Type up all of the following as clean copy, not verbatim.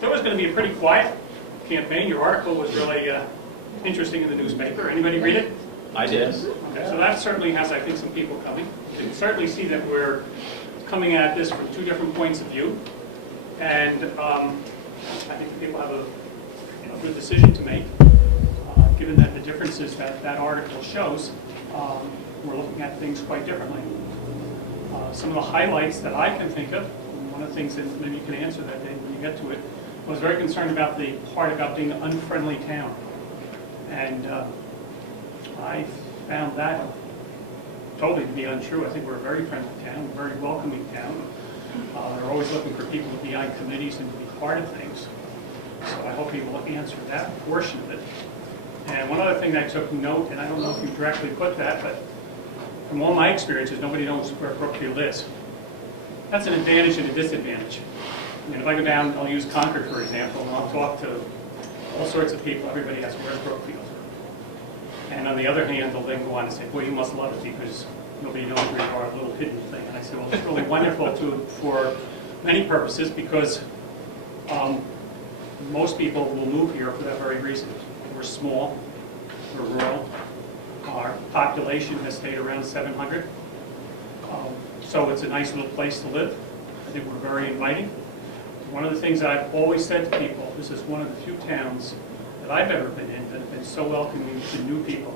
So it was going to be a pretty quiet campaign. Your article was really interesting in the newspaper. Anybody read it? I did. Okay, so that certainly has, I think, some people coming. You can certainly see that we're coming at this from two different points of view. And I think the people have a good decision to make. Given that the differences that that article shows, we're looking at things quite differently. Some of the highlights that I can think of, and one of the things that maybe you can answer that day when you get to it, I was very concerned about the part about being an unfriendly town. And I found that totally to be untrue. I think we're a very friendly town, a very welcoming town. They're always looking for people to be on committees and to be part of things. So I hope you will answer that portion of it. And one other thing that I took note, and I don't know if you directly put that, but from all my experiences, nobody knows where Brookfield is. That's an advantage and a disadvantage. I mean, if I go down, I'll use Concord, for example, and I'll talk to all sorts of people. Everybody asks, where's Brookfield? And on the other hand, they'll then go on and say, boy, you must love it because nobody knows where you are, a little hidden thing. And I say, well, it's really wonderful for many purposes because most people will move here for that very reason. We're small, we're rural, our population has stayed around 700, so it's a nice little place to live. I think we're very inviting. One of the things I've always said to people, this is one of the few towns that I've ever been in that have been so welcoming to new people.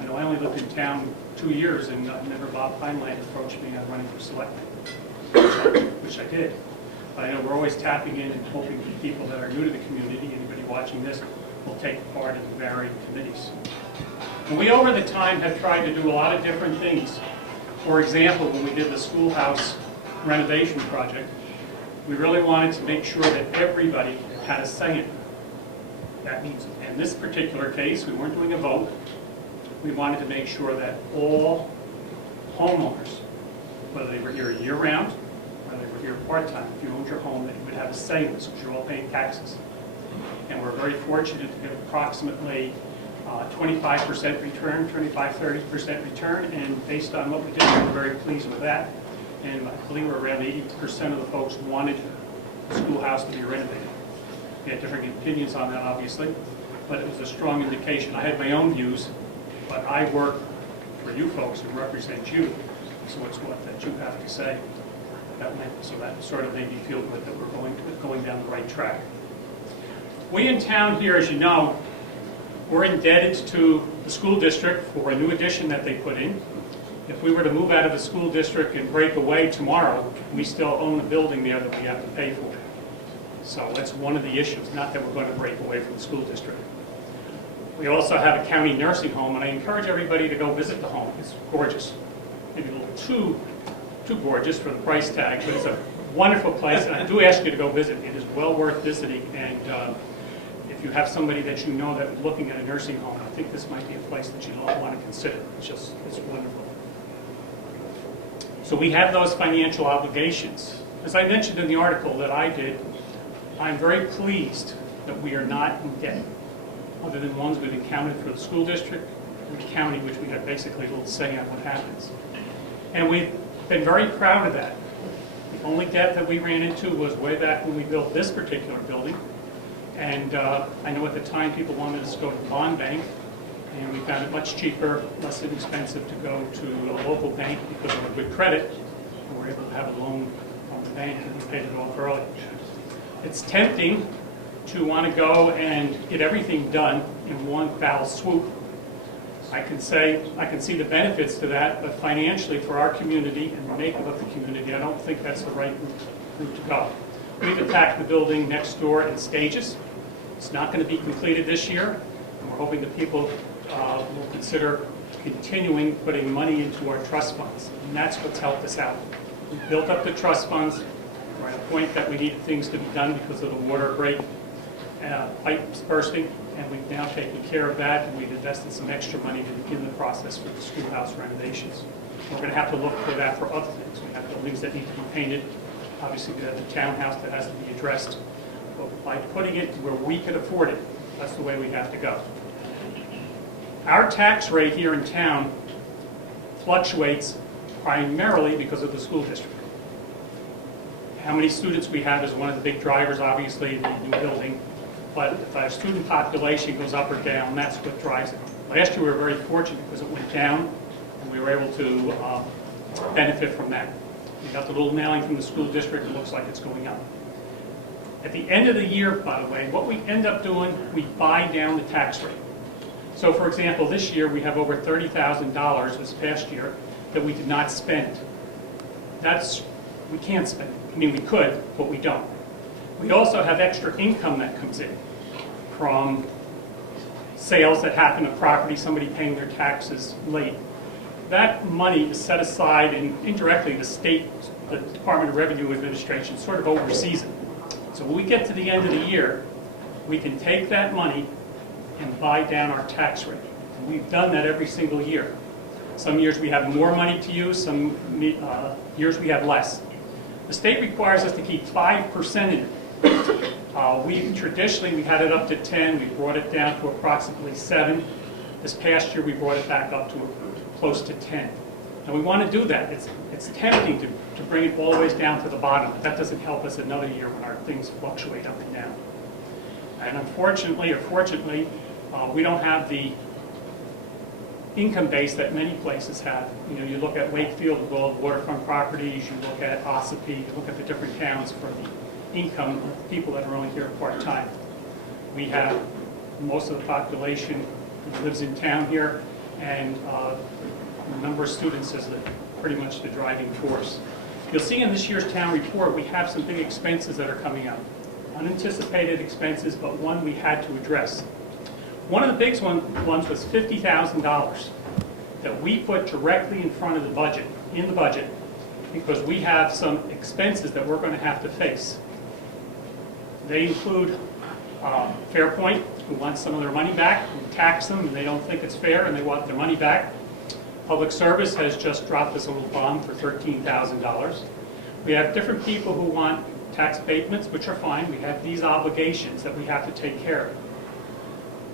I know I only lived in town 2 years and never Bob Pineland approached me on running for selectman, which I did. But I know we're always tapping in and hoping that people that are new to the community, anybody watching this, will take part in varied committees. And we, over the time, have tried to do a lot of different things. For example, when we did the schoolhouse renovation project, we really wanted to make sure that everybody had a say in it. That means, in this particular case, we weren't doing a vote. We wanted to make sure that all homeowners, whether they were here year-round, whether they were here part-time, if you owned your home, that you would have a say in this because you're all paying taxes. And we're very fortunate to get approximately 25% return, 25-30% return, and based on what we did, we were very pleased with that. And I believe we're around 80% of the folks wanted the schoolhouse to be renovated. We had different opinions on that, obviously, but it was a strong indication. I had my own views, but I work for you folks who represent you, so it's what that you have to say. So that sort of made me feel good that we're going down the right track. We in town here, as you know, we're indebted to the school district for a new addition that they put in. If we were to move out of the school district and break away tomorrow, we still own a building there that we have to pay for. So that's one of the issues, not that we're going to break away from the school district. We also have a county nursing home, and I encourage everybody to go visit the home. It's gorgeous. Maybe a little too gorgeous for the price tag, but it's a wonderful place, and I do ask you to go visit. It is well worth visiting, and if you have somebody that you know that is looking at a nursing home, I think this might be a place that you want to consider. It's wonderful. So we have those financial obligations. As I mentioned in the article that I did, I'm very pleased that we are not in debt, other than ones we've encountered for the school district and the county, which we have basically a little say on what happens. And we've been very proud of that. The only debt that we ran into was way back when we built this particular building. And I know at the time people wanted us to go to the bond bank, and we found it much cheaper, less inexpensive to go to a local bank because of a good credit. And we're able to have a loan from the bank and we paid it off early. It's tempting to want to go and get everything done in one foul swoop. I can see the benefits to that, but financially for our community and the makeup of the community, I don't think that's the right route to go. We've attacked the building next door in stages. It's not going to be completed this year, and we're hoping that people will consider continuing putting money into our trust funds, and that's what's helped us out. We've built up the trust funds. We're at a point that we needed things to be done because of the water break, pipes bursting, and we've now taken care of that, and we've invested some extra money to begin the process for the schoolhouse renovations. We're going to have to look for that for other things. We have buildings that need to be painted. Obviously, we have the townhouse that has to be addressed. But by putting it where we could afford it, that's the way we have to go. Our tax rate here in town fluctuates primarily because of the school district. How many students we have is one of the big drivers, obviously, the new building. But if our student population goes up or down, that's what drives it. Last year we were very fortunate because it went down and we were able to benefit from that. We got the little mailing from the school district, it looks like it's going up. At the end of the year, by the way, what we end up doing, we buy down the tax rate. So for example, this year we have over $30,000 this past year that we did not spend. We can't spend. I mean, we could, but we don't. We also have extra income that comes in from sales that happen of property, somebody paying their taxes late. That money is set aside, and indirectly the state, the Department of Revenue Administration sort of oversees it. So when we get to the end of the year, we can take that money and buy down our tax rate. And we've done that every single year. Some years we have more money to use, some years we have less. The state requires us to keep 5% in it. Traditionally, we had it up to 10. We brought it down to approximately 7. This past year, we brought it back up to close to 10. And we want to do that. It's tempting to bring it all the way down to the bottom, but that doesn't help us another year when our things fluctuate up and down. And unfortunately, or fortunately, we don't have the income base that many places have. You know, you look at Wakefield with all the waterfront properties, you look at Ossipee, you look at the different towns for the income of people that are only here part-time. We have most of the population lives in town here, and the number of students is pretty much the driving force. You'll see in this year's town report we have some big expenses that are coming up. Unanticipated expenses, but one we had to address. One of the big ones was $50,000 that we put directly in front of the budget, because we have some expenses that we're going to have to face. They include Fairpoint, who wants some of their money back. We tax them and they don't think it's fair and they want their money back. Public Service has just dropped us a little bomb for $13,000. We have different people who want tax abatements, which are fine. We have these obligations that we have to take care of.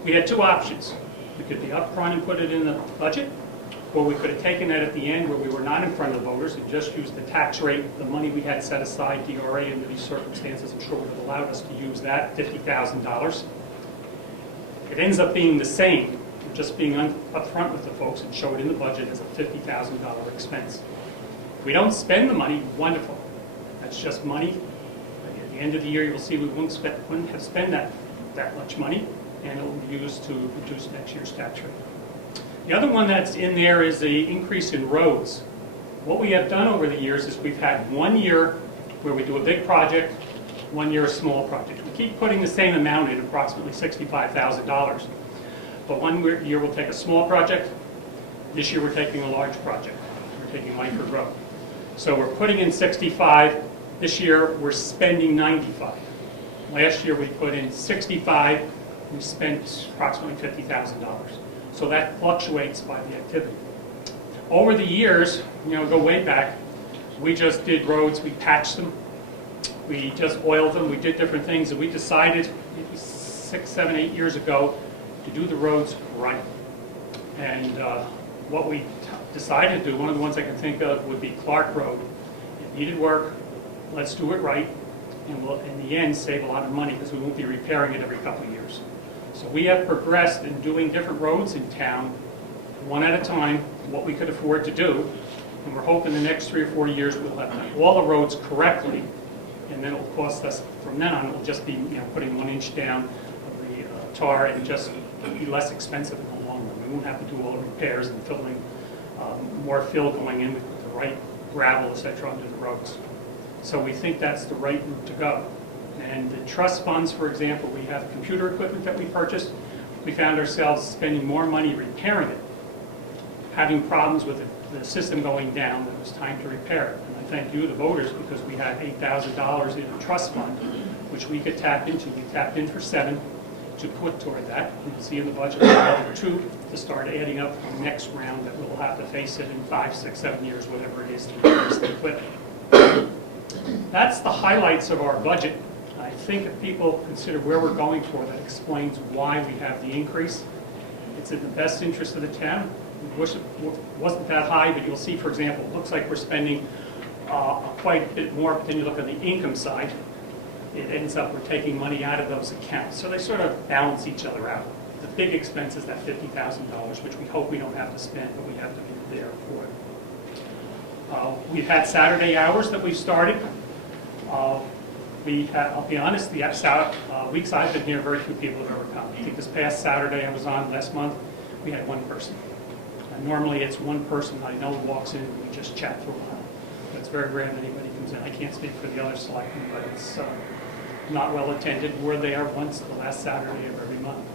We had two options. We could be upfront and put it in the budget, or we could have taken it at the end where we were not in front of the voters and just used the tax rate, the money we had set aside, DRA, under these circumstances. I'm sure would have allowed us to use that, $50,000. It ends up being the same, just being upfront with the folks and show it in the budget as a $50,000 expense. If we don't spend the money, wonderful. That's just money. At the end of the year, you'll see we wouldn't have spent that much money, and it will be used to reduce next year's tax rate. The other one that's in there is the increase in roads. What we have done over the years is we've had 1 year where we do a big project, 1 year a small project. We keep putting the same amount in, approximately $65,000. But 1 year we'll take a small project. This year we're taking a large project. We're taking Wentworth Road. So we're putting in 65. This year we're spending 95. Last year we put in 65. We spent approximately $50,000. So that fluctuates by the activity. Over the years, go way back, we just did roads, we patched them, we just oiled them, we did different things, and we decided maybe 6, 7, 8 years ago to do the roads right. And what we decided to do, one of the ones I can think of would be Clark Road. It needed work, let's do it right, and we'll, in the end, save a lot of money because we won't be repairing it every couple of years. So we have progressed in doing different roads in town, one at a time, what we could afford to do, and we're hoping the next 3 or 4 years we'll have done all the roads correctly, and then it'll cost us, from then on, it'll just be putting 1 inch down of the tar, and just be less expensive in the long run. We won't have to do all the repairs and filling, more fill going in with the right gravel, etc., under the roads. So we think that's the right route to go. And the trust funds, for example, we have computer equipment that we purchased. We found ourselves spending more money repairing it, having problems with the system going down. It was time to repair it. And I thank you, the voters, because we had $8,000 in a trust fund, which we could tap into. We tapped in for 7 to put toward that. You can see in the budget another 2 to start adding up for the next round that we'll have to face it in 5, 6, 7 years, whatever it is, to replace the equipment. That's the highlights of our budget. I think if people consider where we're going for, that explains why we have the increase. It's in the best interest of the town. We wish it wasn't that high, but you'll see, for example, it looks like we're spending quite a bit more, but then you look on the income side, it ends up we're taking money out of those accounts. So they sort of balance each other out. The big expense is that $50,000, which we hope we don't have to spend, but we have to be there for it. We've had Saturday hours that we've started. I'll be honest, the weeks I've been here, very few people have ever come. I think this past Saturday I was on last month, we had one person. And normally it's one person I know walks in and we just chat for a while. But it's very rare that anybody comes in. I can't speak for the other selectmen, but it's not well attended. We're there once the last Saturday of every month.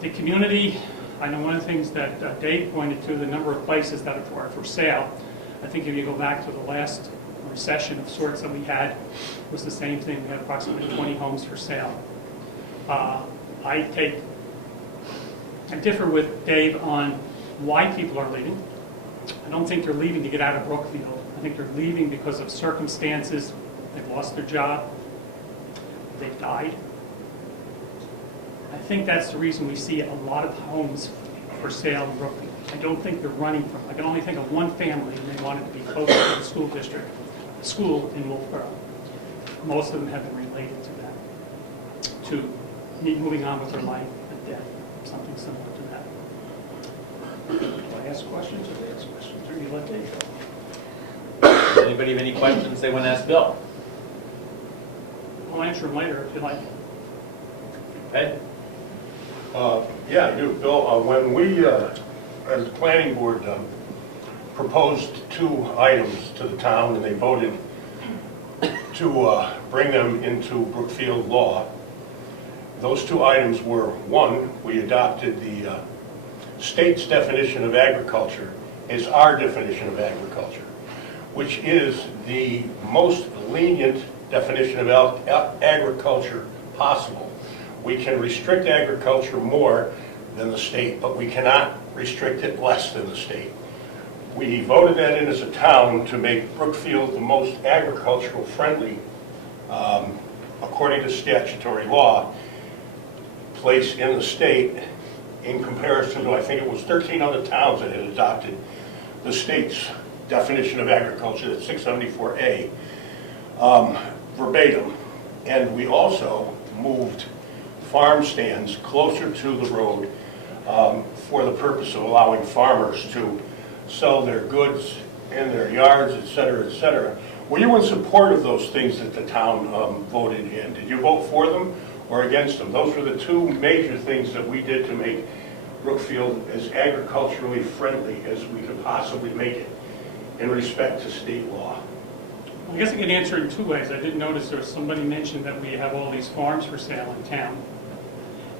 The community, I know one of the things that Dave pointed to, the number of places that are for sale. I think if you go back to the last recession of sorts that we had, was the same thing. We had approximately 20 homes for sale. I differ with Dave on why people are leaving. I don't think they're leaving to get out of Brookfield. I think they're leaving because of circumstances. They've lost their job. They've died. I think that's the reason we see a lot of homes for sale in Brookfield. I don't think they're running from it. I can only think of one family, and they wanted to be closer to the school district, the school in Wolfboro. Most of them have been related to that, to moving on with their life and death, something similar to that. Do I ask questions, or do they ask questions, or you let Dave go? Does anybody have any questions they want to ask Bill? I'll answer them later if you like. Ed? Yeah, I do. Bill, when we, as the planning board, proposed 2 items to the town and they voted to bring them into Brookfield law, those 2 items were, 1, we adopted the state's definition of agriculture as our definition of agriculture, which is the most lenient definition of agriculture possible. We can restrict agriculture more than the state, but we cannot restrict it less than the state. We voted that in as a town to make Brookfield the most agricultural friendly, according to statutory law, place in the state in comparison to, I think it was 13 other towns that had adopted the state's definition of agriculture, that's 674A, verbatim. And we also moved farm stands closer to the road for the purpose of allowing farmers to sell their goods in their yards, et cetera, et cetera. Were you in support of those things that the town voted in? Did you vote for them or against them? Those were the 2 major things that we did to make Brookfield as agriculturally friendly as we could possibly make it in respect to state law. I guess I can answer it in 2 ways. I did notice there was somebody mentioned that we have all these farms for sale in town.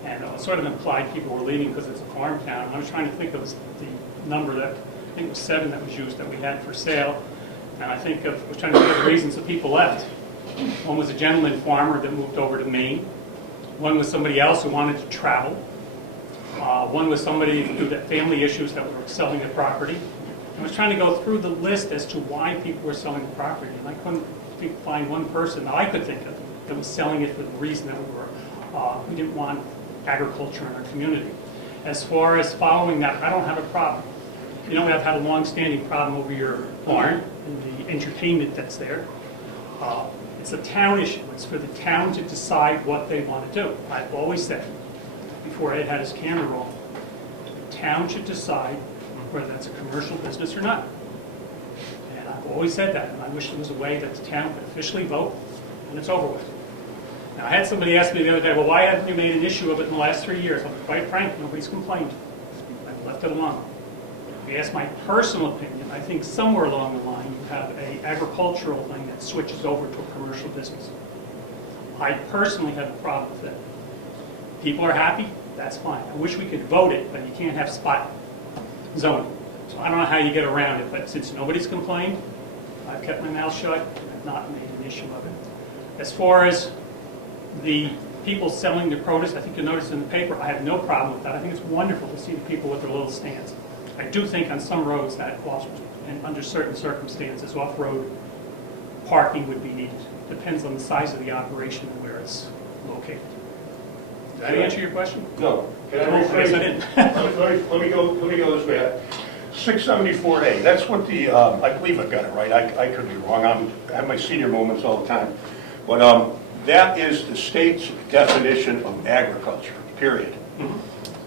And it sort of implied people were leaving because it's a farm town. I was trying to think of the number that, I think it was 7 that was used that we had for sale. And I was trying to think of the reasons that people left. One was a gentleman farmer that moved over to Maine. One was somebody else who wanted to travel. One was somebody who had family issues that were selling the property. I was trying to go through the list as to why people were selling the property, and I couldn't find one person that I could think of that was selling it for the reason that we didn't want agriculture in our community. As far as following that, I don't have a problem. You know, I've had a long-standing problem over your barn and the entertainment that's there. It's a town issue. It's for the town to decide what they want to do. I've always said, before Ed had his camera roll, the town should decide whether that's a commercial business or not. And I've always said that, and I wish there was a way that the town could officially vote, and it's over with. Now, I had somebody ask me the other day, well, why haven't you made an issue of it in the last 3 years? Well, quite frank, nobody's complained. I've left it alone. If you ask my personal opinion, I think somewhere along the line you have an agricultural thing that switches over to a commercial business. I personally have a problem with it. People are happy, that's fine. I wish we could vote it, but you can't have spot zoning. So I don't know how you get around it, but since nobody's complained, I've kept my mouth shut and have not made an issue of it. As far as the people selling their produce, I think you'll notice in the paper, I have no problem with that. I think it's wonderful to see the people with their little stands. I do think on some roads that, and under certain circumstances, off-road parking would be needed. Depends on the size of the operation and where it's located. Did I answer your question? No. Can I I rephrase didn't. let me go this way. 674A, that's what the, I believe I've got it right, I could be wrong, I have my senior moments all the time. But that is the state's definition of agriculture, period.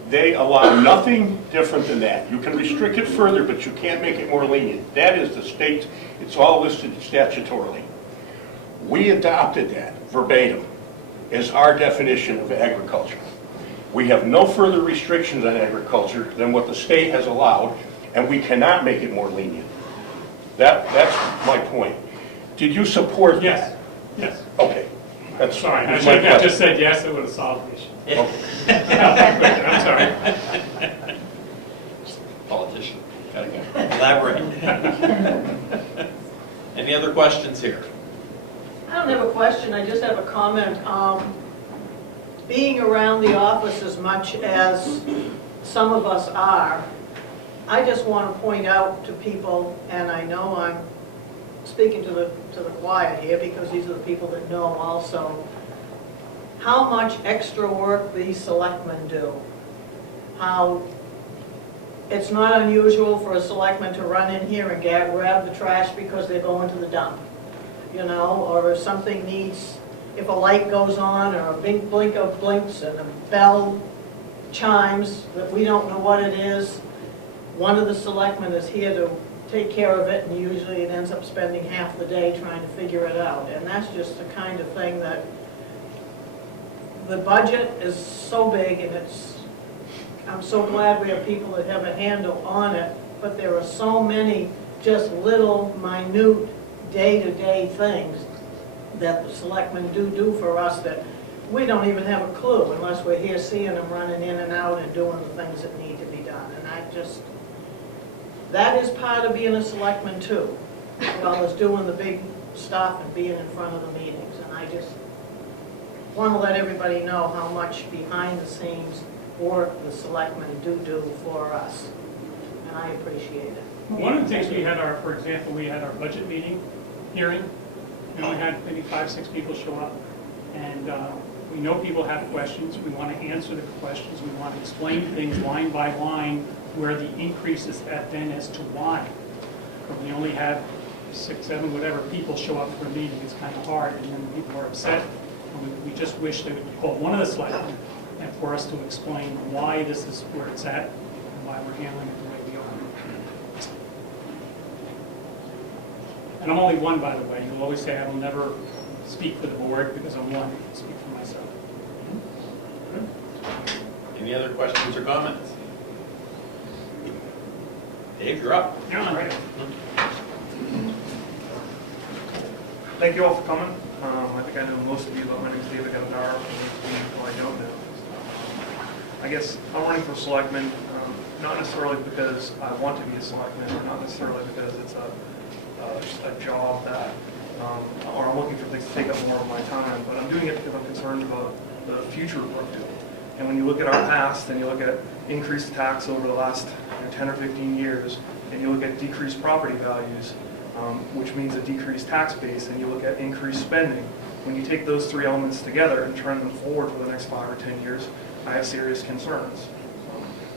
They allow nothing different than that. You can restrict it further, but you can't make it more lenient. That is the state, it's all listed statutorily. We adopted that verbatim as our definition of agriculture. We have no further restrictions on agriculture than what the state has allowed, and we cannot make it more lenient. That's my point. Did you support that? Yes, yes. Okay. That's Sorry, I that's should my have just question. said yes, it would have solved the issue. Okay. I'm sorry. Politician. Gotta go. Elaborate. Any other questions here? I don't have a question, I just have a comment. Being around the office as much as some of us are, I just want to point out to people, and I know I'm speaking to the choir here because these are the people that know also, how much extra work these selectmen do. How it's not unusual for a selectman to run in here and grab the trash because they're going to the dump. You know, or if something needs, if a light goes on or a big blink of blinks and a bell chimes that we don't know what it is, one of the selectmen is here to take care of it, and usually it ends up spending half the day trying to figure it out. And that's just the kind of thing that, the budget is so big, and I'm so glad we have people that have a handle on it, but there are so many just little minute day-to-day things that the selectmen do for us that we don't even have a clue unless we're here seeing them running in and out and doing the things that need to be done. And that is part of being a selectman too, as well as doing the big stuff and being in front of the meetings. And I just want to let everybody know how much behind the scenes work the selectmen do for us. And I appreciate it. One of the things we had for example, we had our budget hearing. We only had maybe 5, 6 people show up. And we know people have questions. We want to answer the questions. We want to explain things line by line where the increases have been as to why. But we only had 6, 7, whatever people show up for a meeting. It's kind of hard, and then people are upset. And we just wish they would call one of the selectmen and for us to explain why this is where it's at and why we're handling it the way we are. And I'm only one, by the way. You'll always say I will never speak for the board because I'm one. I speak for myself. Any other questions or comments? Dave, you're up. You're on, right? Thank you all for coming. I think I know most of you, but my name is David Gavadar. Well, I don't know. I guess I'm running for selectman, not necessarily because I want to be a selectman, or not necessarily because it's a job that, or I'm looking for things to take up more of my time, but I'm doing it because I'm concerned about the future of Brookfield. And when you look at our past and you look at increased tax over the last 10 or 15 years, and you look at decreased property values, which means a decreased tax base, and you look at increased spending, when you take those 3 elements together and trend them forward for the next 5 or 10 years, I have serious concerns.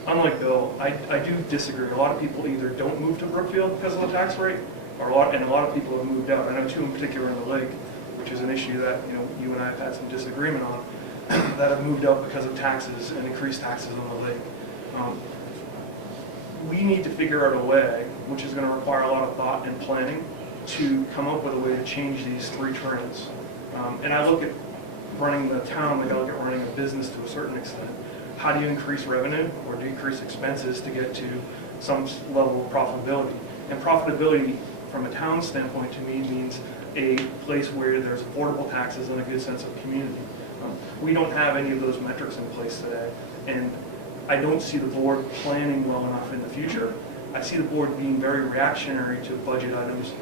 Unlike Bill, I do disagree. A lot of people either don't move to Brookfield because of the tax rate, or a lot of people have moved out. I know 2 in particular in the lake, which is an issue that you and I have had some disagreement on, that have moved out because of taxes and increased taxes on the lake. We need to figure out a way, which is going to require a lot of thought and planning, to come up with a way to change these 3 trends. And I look at running the town like I look at running a business to a certain extent. How do you increase revenue or decrease expenses to get to some level of profitability? And profitability from a town standpoint to me means a place where there's affordable taxes and a good sense of community. We don't have any of those metrics in place today, and I don't see the board planning well enough in the future. I see the board being very reactionary to budget items,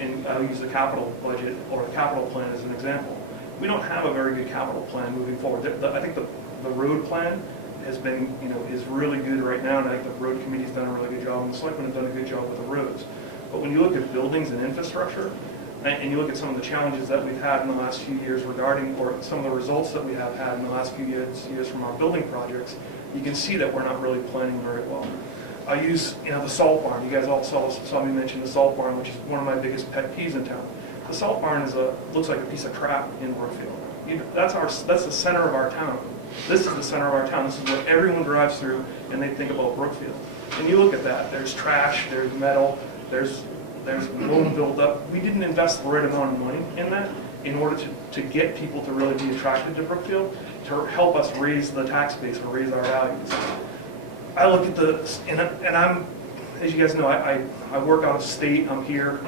and I'll use the capital budget or the capital plan as an example. We don't have a very good capital plan moving forward. I think the road plan has been, is really good right now, and I think the road committee's done a really good job, and the selectmen have done a good job with the roads. But when you look at buildings and infrastructure, and you look at some of the challenges that we've had in the last few years regarding, or some of the results that we have had in the last few years from our building projects, you can see that we're not really planning very well. I use, the salt barn. You guys all saw me mention the salt barn, which is one of my biggest pet peeves in town. The salt barn looks like a piece of crap in Brookfield. That's the center of our town. This is the center of our town. This is what everyone drives through, and they think about Brookfield. And you look at that. There's trash. There's metal. There's loam buildup. We didn't invest the right amount of money in that in order to get people to really be attracted to Brookfield, to help us raise the tax base or raise our values. I look at and I'm, as you guys know, I work out of state. I'm here,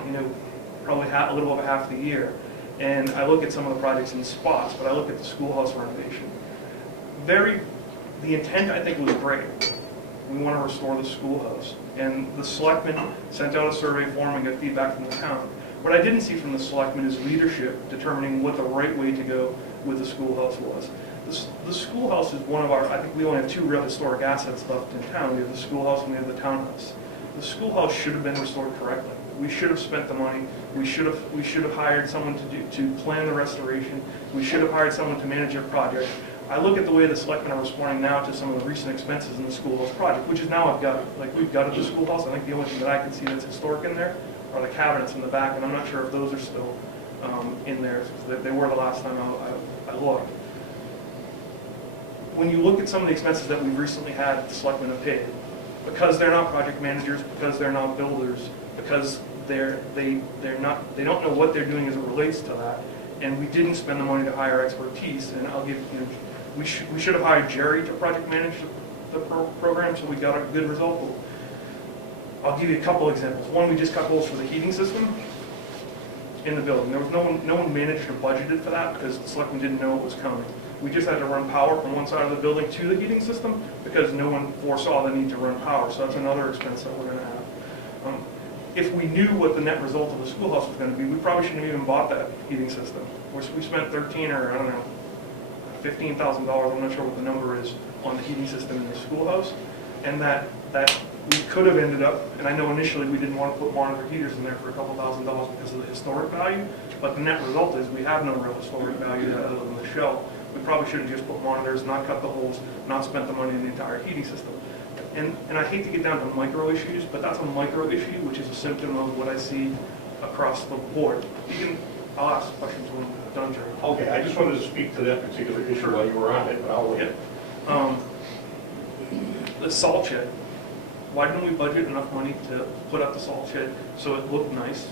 probably a little over half the year. And I look at some of the projects in spots, but I look at the schoolhouse renovation. The intent, I think, was great. We want to restore the schoolhouse. And the selectmen sent out a survey form and got feedback from the town. What I didn't see from the selectmen is leadership determining what the right way to go with the schoolhouse was. The schoolhouse is I think we only have two real historic assets left in town. We have the schoolhouse and we have the townhouse. The schoolhouse should have been restored correctly. We should have spent the money. We should have hired someone to plan the restoration. We should have hired someone to manage a project. I look at the way the selectmen are responding now to some of the recent expenses in the schoolhouse project, which is now we've gutted the schoolhouse. I think the only thing that I can see that's historic in there are the cabinets in the back, and I'm not sure if those are still in there. They were the last time I looked. When you look at some of the expenses that we've recently had, the selectmen have paid, because they're not project managers, because they're not builders, because they don't know what they're doing as it relates to that, and we didn't spend the money to hire expertise. And we should have hired Jerry to project manage the program, so we got a good result. I'll give you a couple examples. One, we just cut holes for the heating system in the building. There was no one managed or budgeted for that because the selectmen didn't know it was coming. We just had to run power from one side of the building to the heating system because no one foresaw the need to run power. So that's another expense that we're going to have. If we knew what the net result of the schoolhouse was going to be, we probably shouldn't have even bought that heating system. We spent $13,000 or I don't know, $15,000. I'm not sure what the number is on the heating system in the schoolhouse, and that we could have ended up. And I know initially we didn't want to put monitor heaters in there for a couple $1,000s because of the historic value, but the net result is we have no real historic value other than the shell. We probably should have just put monitors, not cut the holes, not spent the money in the entire heating system. And I hate to get down to micro issues, but that's a micro issue, which is a symptom of what I see across the board. I'll ask questions when I'm done, Jerry. Okay, I just wanted to speak to that particular issue while you were on it, but I'll wait. The salt shed. Why didn't we budget enough money to put up the salt shed so it looked nice,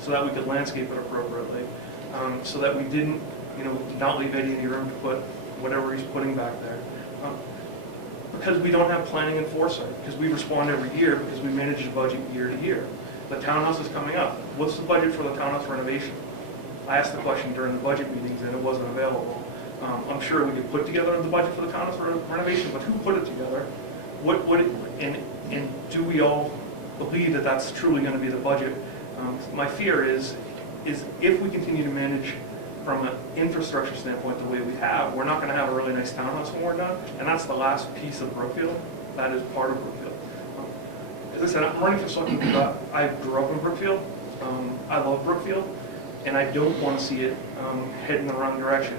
so that we could landscape it appropriately, so that we didn't, not leave Eddie any room to put whatever he's putting back there? Because we don't have planning and foresight, because we respond every year, because we manage the budget year to year. The townhouse is coming up. What's the budget for the townhouse renovation? I asked the question during the budget meetings and it wasn't available. I'm sure we could put together the budget for the townhouse renovation, but who put it together? And do we all believe that that's truly going to be the budget? My fear is if we continue to manage from an infrastructure standpoint the way we have, we're not going to have a really nice townhouse when we're done, and that's the last piece of Brookfield. That is part of Brookfield. As I said, I'm running for something. I grew up in Brookfield. I love Brookfield, and I don't want to see it head in the wrong direction.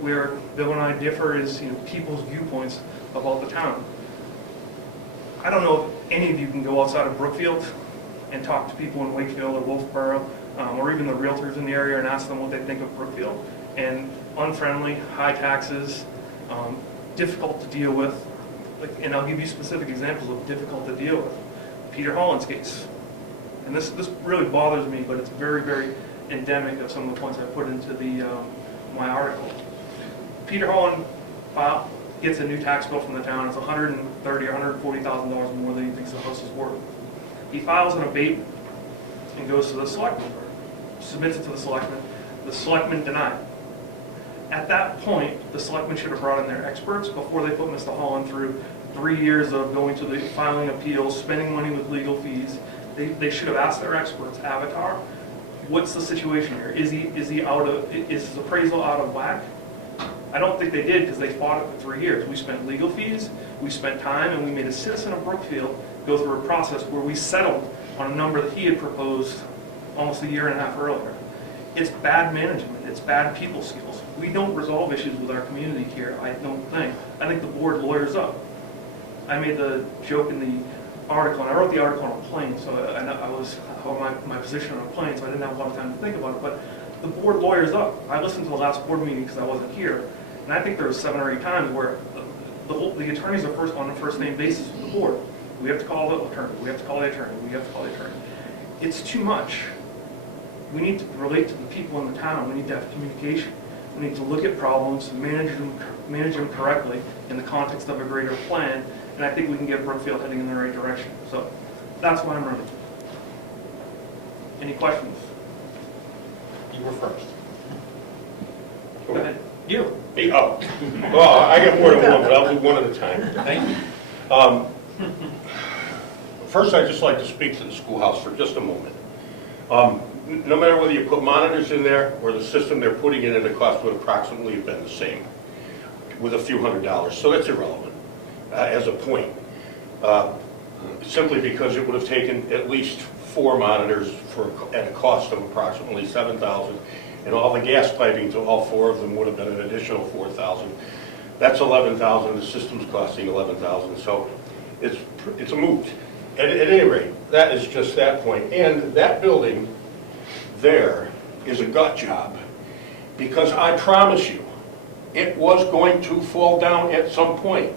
Where Bill and I differ is people's viewpoints about the town. I don't know if any of you can go outside of Brookfield and talk to people in Wakefield or Wolfboro, or even the realtors in the area, and ask them what they think of Brookfield. And unfriendly, high taxes, difficult to deal with. And I'll give you specific examples of difficult to deal with. Peter Holland's case. And this really bothers me, but it's very, very endemic of some of the points I put into my article. Peter Holland gets a new tax bill from the town. It's $130,000 or $140,000 more than he thinks the house is worth. He files an abatement and goes to the selectmen, submits it to the selectmen. The selectmen deny it. At that point, the selectmen should have brought in their experts before they put Mr. Holland through 3 years of going to the filing appeals, spending money with legal fees. They should have asked their experts, Avatar, what's the situation here? Is his appraisal out of whack? I don't think they did because they fought it for 3 years. We spent legal fees, we spent time, and we made a citizen of Brookfield go through a process where we settled on a number that he had proposed almost a year and a half earlier. It's bad management. It's bad people skills. We don't resolve issues with our community here, I don't think. I think the board lawyers up. I made the joke in the article, and I wrote the article on a plane, so I was my position on a plane, so I didn't have a lot of time to think about it, but the board lawyers up. I listened to the last board meeting because I wasn't here, and I think there was 7 or 8 times where the attorneys are on a first name basis with the board. We have to call the attorney, we have to call the attorney, we have to call the attorney. It's too much. We need to relate to the people in the town, we need to have communication. We need to look at problems, manage them correctly in the context of a greater plan, and I think we can get Brookfield heading in the right direction. So that's why I'm running. Any questions? You were first. Go ahead. You. Hey, oh, well, I got more than one, but I'll do one at a time. Thank you. First, I'd just like to speak to the schoolhouse for just a moment. No matter whether you put monitors in there or the system they're putting in, the cost would approximately have been the same, with a few $100s. So that's irrelevant as a point, simply because it would have taken at least 4 monitors at a cost of approximately $7,000, and all the gas piping to all 4 of them would have been an additional $4,000. That's $11,000. The system's costing $11,000. So it's a moot. At any rate, that is just that point. And that building there is a gut job, because I promise you, it was going to fall down at some point.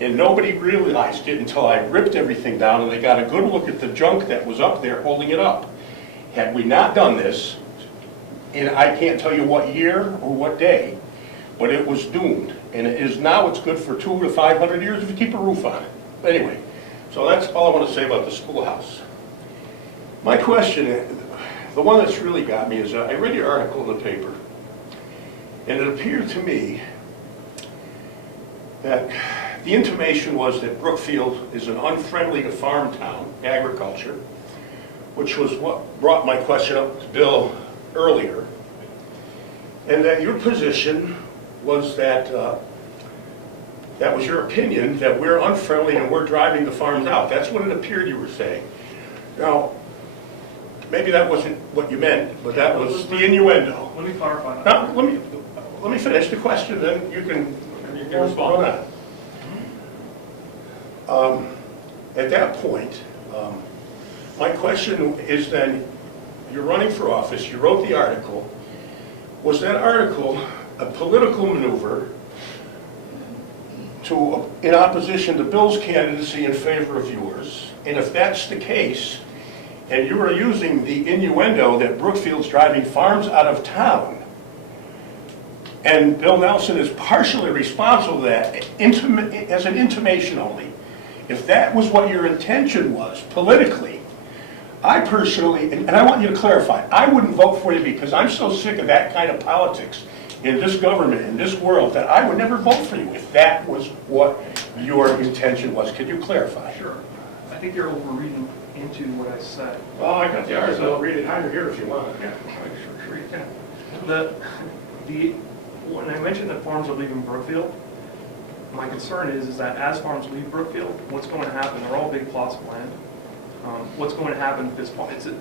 And nobody realized it until I ripped everything down and they got a good look at the junk that was up there holding it up. Had we not done this, and I can't tell you what year or what day, but it was doomed. And it is now, it's good for 200 to 500 years if you keep a roof on it. Anyway, so that's all I want to say about the schoolhouse. My question, the one that's really got me, is I read your article in the paper, and it appeared to me that the intimation was that Brookfield is an unfriendly to farm town, agriculture, which was what brought my question up to Bill earlier, and that your position was that that was your opinion, that we're unfriendly and we're driving the farms out. That's what it appeared you were saying. Now, maybe that wasn't what you meant, but that was the innuendo. Let me clarify that. Now, let me finish the question, then you can respond. At that point, my question is then, you're running for office, you wrote the article. Was that article a political maneuver in opposition to Bill's candidacy in favor of yours? And if that's the case, and you are using the innuendo that Brookfield's driving farms out of town, and Bill Nelson is partially responsible for that, as an intimation only, if that was what your intention was politically, I personally, and I want you to clarify, I wouldn't vote for you because I'm so sick of that kind of politics in this government, in this world, that I would never vote for you if that was what your intention was. Could you clarify? Sure. I think you're overreading into what I said. Well, I got the article. I'll read it here if you want. Yeah, sure you can. When I mentioned that farms are leaving Brookfield, my concern is that as farms leave Brookfield, what's going to happen? They're all big plots of land. What's going to happen, because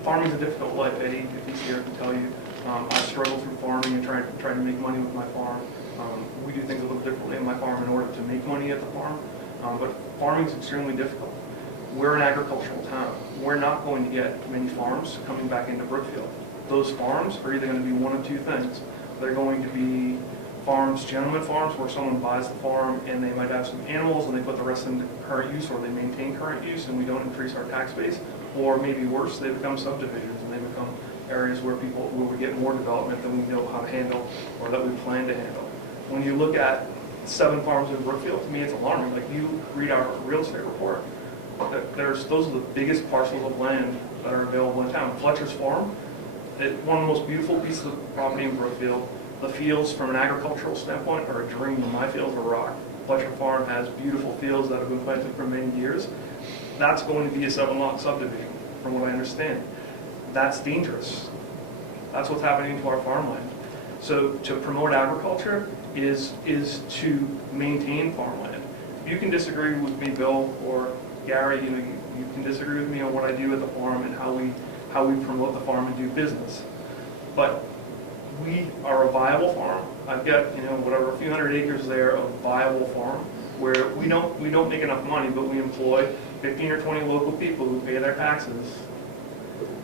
farming is a difficult life. Eddie, if he's here, can tell you. I struggle through farming and try to make money with my farm. We do things a little differently in my farm in order to make money at the farm, but farming is extremely difficult. We're an agricultural town. We're not going to get many farms coming back into Brookfield. Those farms are either going to be one of two things. They're going to be farms, gentleman farms, where someone buys the farm and they might have some animals and they put the rest into current use, or they maintain current use and we don't increase our tax base. Or maybe worse, they become subdivisions and they become areas where we get more development than we know how to handle or that we plan to handle. When you look at 7 farms in Brookfield, to me it's alarming. Like, you read our real estate report, those are the biggest parcels of land that are available in town. Fletcher's Farm, one of the most beautiful pieces of property in Brookfield. The fields from an agricultural standpoint are a dream. My fields are rock. Fletcher Farm has beautiful fields that have been planted for many years. That's going to be a 7-lot subdivision, from what I understand. That's dangerous. That's what's happening to our farmland. So to promote agriculture is to maintain farmland. You can disagree with me, Bill, or Gary. You can disagree with me on what I do at the farm and how we promote the farm and do business. But we are a viable farm. I've got, a few hundred acres there of viable farm. where we don't make enough money, but we employ 15 or 20 local people who pay their taxes.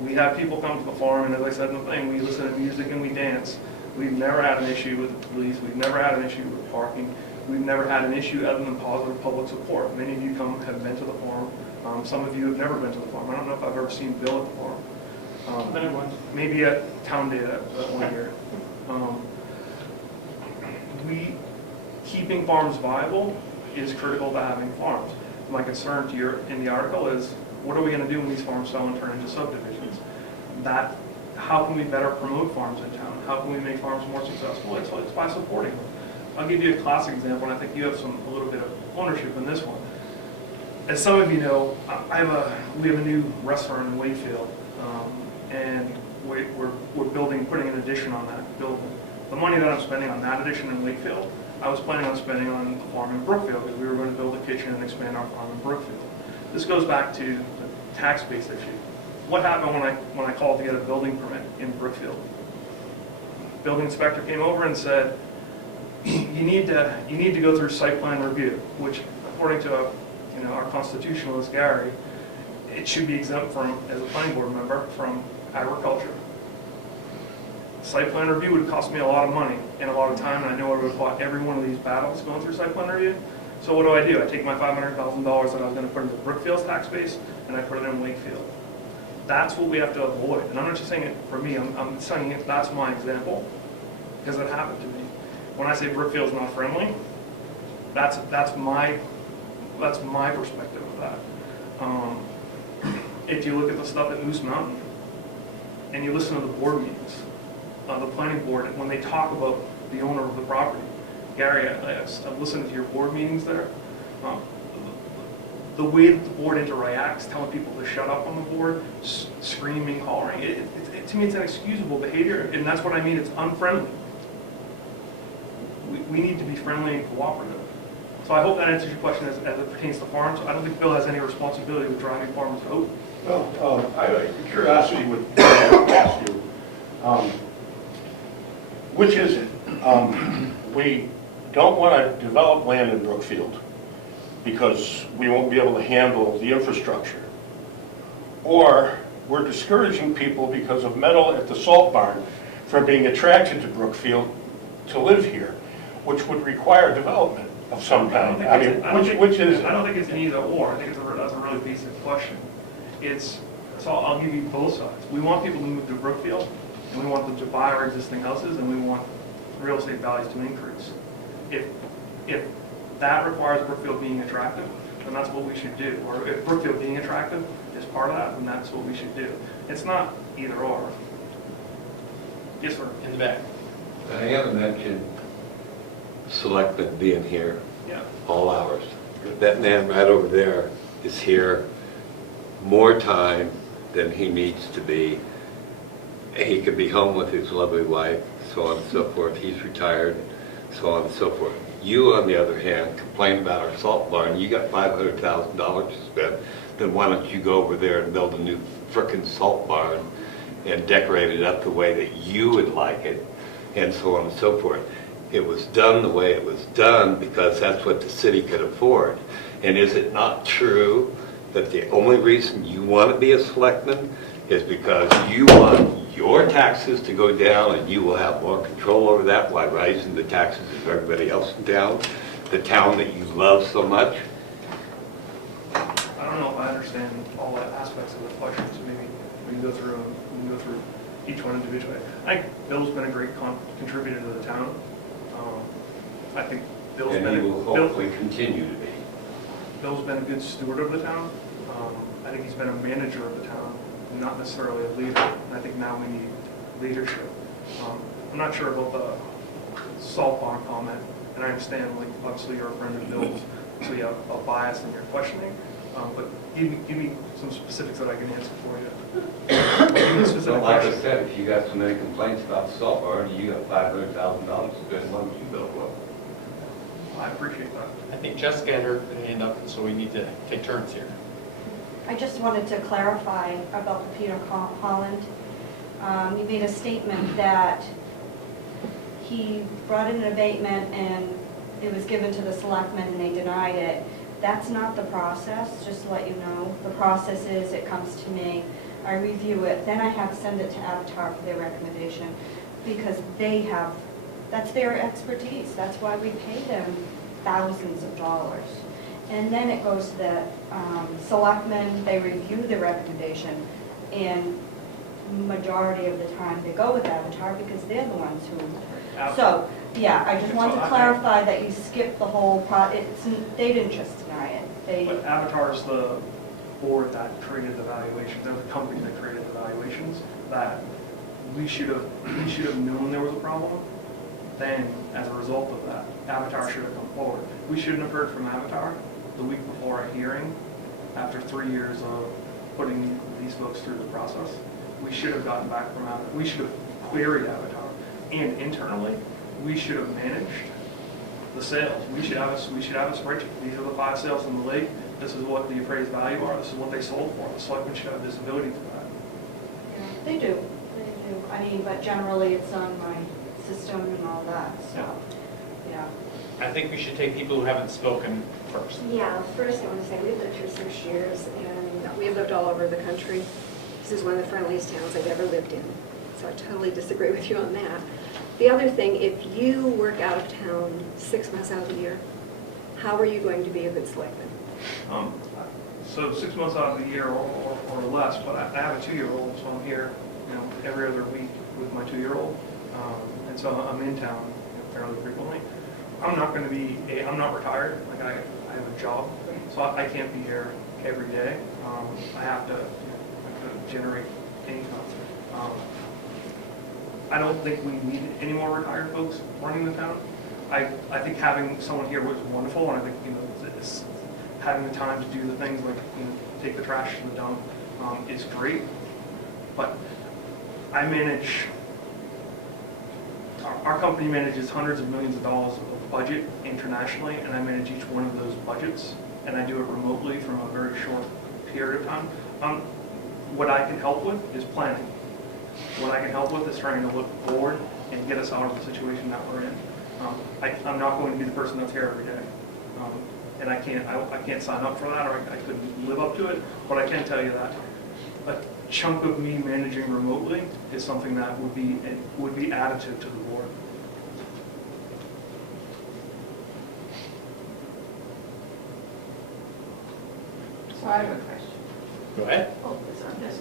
We have people come to the farm, and as I said in the thing, we listen to music and we dance. We've never had an issue with the police. We've never had an issue with parking. We've never had an issue other than positive public support. Many of you have been to the farm. Some of you have never been to the farm. I don't know if I've ever seen Bill at the farm. Been at once. Maybe at Town Day that one year. Keeping farms viable is critical to having farms. My concern to you in the article is, what are we going to do when these farms sell and turn into subdivisions? How can we better promote farms in town? How can we make farms more successful? It's by supporting them. I'll give you a classic example, and I think you have a little bit of ownership in this one. As some of you know, we have a new restaurant in Wakefield, and we're putting an addition on that building. The money that I'm spending on that addition in Wakefield, I was planning on spending on a farm in Brookfield, because we were going to build a kitchen and expand our farm in Brookfield. This goes back to the tax base issue. What happened when I called to get a building permit in Brookfield? Building inspector came over and said, you need to go through site plan review, which according to our constitutionalist Gary, it should be exempt from, as a planning board member, from agriculture. Site plan review would cost me a lot of money and a lot of time, and I know I would have fought every one of these battles going through site plan review. So what do? I take my $500,000 that I was going to put into Brookfield's tax base, and I put it in Wakefield. That's what we have to avoid. And I'm not just saying it for me, I'm saying it, that's my example, because it happened to me. When I say Brookfield's not friendly, that's my perspective of that. If you look at the stuff at Moose Mountain, and you listen to the board meetings, the planning board, when they talk about the owner of the property, Gary, I've listened to your board meetings there. The way that the board interacts, telling people to shut up on the board, screaming, hollering, to me it's inexcusable behavior, and that's what I mean, it's unfriendly. We need to be friendly and cooperative. So I hope that answers your question as it pertains to farms. I don't think Bill has any responsibility with driving farmers to vote. Well, curiosity would ask you, which is it? We don't want to develop land in Brookfield because we won't be able to handle the infrastructure. Or we're discouraging people because of metal at the salt barn from being attracted to Brookfield to live here, which would require development of some kind. I mean, which is it? I don't think it's an either or. I think that's a really basic question. So I'll give you both sides. We want people to move to Brookfield, and we want them to buy our existing houses, and we want real estate values to increase. If that requires Brookfield being attractive, then that's what we should do. Or if Brookfield being attractive is part of that, then that's what we should do. It's not either or. Yes, sir. In the back. I haven't mentioned selectmen being here Yeah. all hours. That man right over there is here more time than he needs to be. He could be home with his lovely wife, so on and so forth. He's retired, so on and so forth. You, on the other hand, complain about our salt barn. You got $500,000 to spend. Then why don't you go over there and build a new frickin' salt barn and decorate it up the way that you would like it, and so on and so forth. It was done the way it was done because that's what the city could afford. And is it not true that the only reason you want to be a selectman is because you want your taxes to go down and you will have more control over that while raising the taxes of everybody else in town, the town that you love so much? I don't know if I understand all the aspects of the question, so maybe we can go through each one individually. I think Bill's been a great contributor to the town. I think Bill's And he will hopefully continue to be. Bill's been a good steward of the town. I think he's been a manager of the town, not necessarily a leader. And I think now we need leadership. I'm not sure about the salt barn comment, and I understand, like, obviously you're a friend of Bill's, so you have a bias in your questioning. But give me some specifics that I can answer for you. Give me a specific So like I question. said, if you got so many complaints about the salt barn, you got $500,000 to spend, why don't you build one? I appreciate that. I think Jessica had her hand up, so we need to take turns here. I just wanted to clarify about the Peter Holland. You made a statement that he brought in an abatement and it was given to the selectmen and they denied it. That's not the process, just to let you know. The process is, it comes to me, I review it, then I have to send it to Avatar for their recommendation, because they have, that's their expertise. That's why we pay them thousands of dollars. And then it goes to the selectmen, they review the recommendation, and majority of the time they go with Avatar because they're the ones who. So, yeah, I just want to clarify that you skipped the whole they didn't just deny it. But Avatar's the board that created the valuation, they're the company that created the valuations, that we should have known there was a problem. Then, as a result of that, Avatar should have come forward. We shouldn't have heard from Avatar the week before our hearing, after 3 years of putting these folks through the process. We should have gotten back from Avatar. We should have queried Avatar. And internally, we should have managed the sales. We should have a spreadsheet. These are the 5 sales in the lake. This is what the appraised value are. This is what they sold for. The selectmen should have visibility to that. Yeah, they do. I mean, but generally it's on my system and all that, so, yeah. I think we should take people who haven't spoken first. Yeah, first I want to say we've lived here 6 years and we've lived all over the country. This is one of the friendliest towns I've ever lived in. So I totally disagree with you on that. The other thing, if you work out of town 6 months out of the year, how are you going to be a good selectman? So 6 months out of the year or less, but I have a 2-year-old, so I'm here, every other week with my 2-year-old. And so I'm in town fairly frequently. I'm not retired, like I have a job, so I can't be here every day. I have to generate income. I don't think we need any more retired folks running the town. I think having someone here was wonderful, and I think it's, having the time to do the things like take the trash to the dump is great. But I manage. Our company manages hundreds of millions of dollars of budget internationally, and I manage each one of those budgets, and I do it remotely from a very short period of time. What I can help with is planning. What I can help with is trying to look forward and get us out of the situation that we're in. I'm not going to be the person that's here every day, and I can't sign up for that, or I couldn't live up to it. But I can tell you that a chunk of me managing remotely is something that would be additive to the board. So I have a question. Go ahead. Oh, it's on this.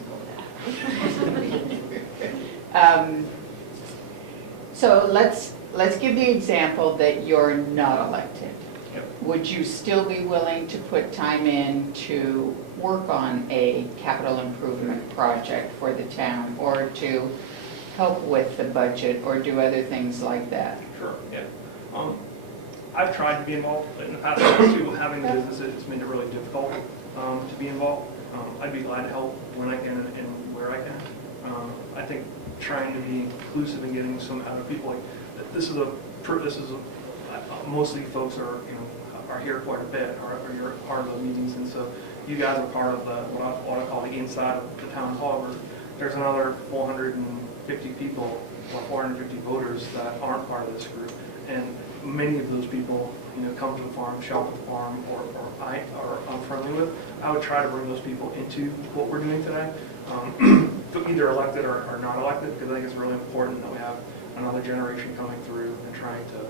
So let's give the example that you're not elected. Yep. Would you still be willing to put time in to work on a capital improvement project for the town, or to help with the budget, or do other things like that? Sure, yeah. I've tried to be involved in the past too. Having the business, it's made it really difficult to be involved. I'd be glad to help when I can and where I can. I think trying to be inclusive and getting some out of people, like mostly folks are here quite a bit, or you're part of the meetings, and so you guys are part of what I call the inside of the town hall. Where there's another 450 people or 450 voters that aren't part of this group, and many of those people come to the farm, shop at the farm, or I'm friendly with. I would try to bring those people into what we're doing today, either elected or not elected, because I think it's really important that we have another generation coming through and trying to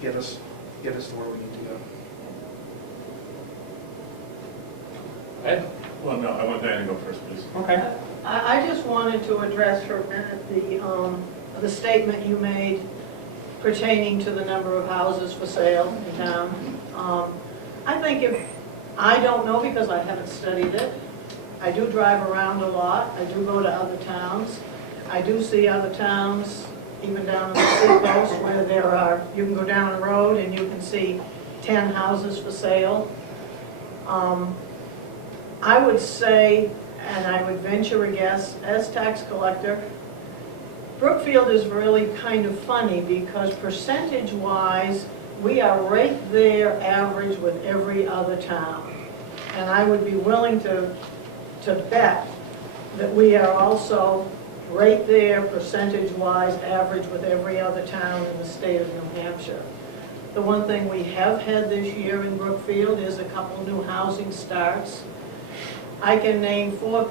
get us to where we need to go. Ed? Well, no, I want Diane to go first, please. Okay. I just wanted to address for a minute the statement you made pertaining to the number of houses for sale in town. I think I don't know because I haven't studied it. I do drive around a lot. I do go to other towns. I do see other towns, even down on the seacoast, where you can go down a road and you can see 10 houses for sale. I would say, and I would venture a guess, as tax collector, Brookfield is really kind of funny because percentage-wise, we are right there average with every other town. And I would be willing to bet that we are also right there percentage-wise average with every other town in the state of New Hampshire. The one thing we have had this year in Brookfield is a couple new housing starts. I can name four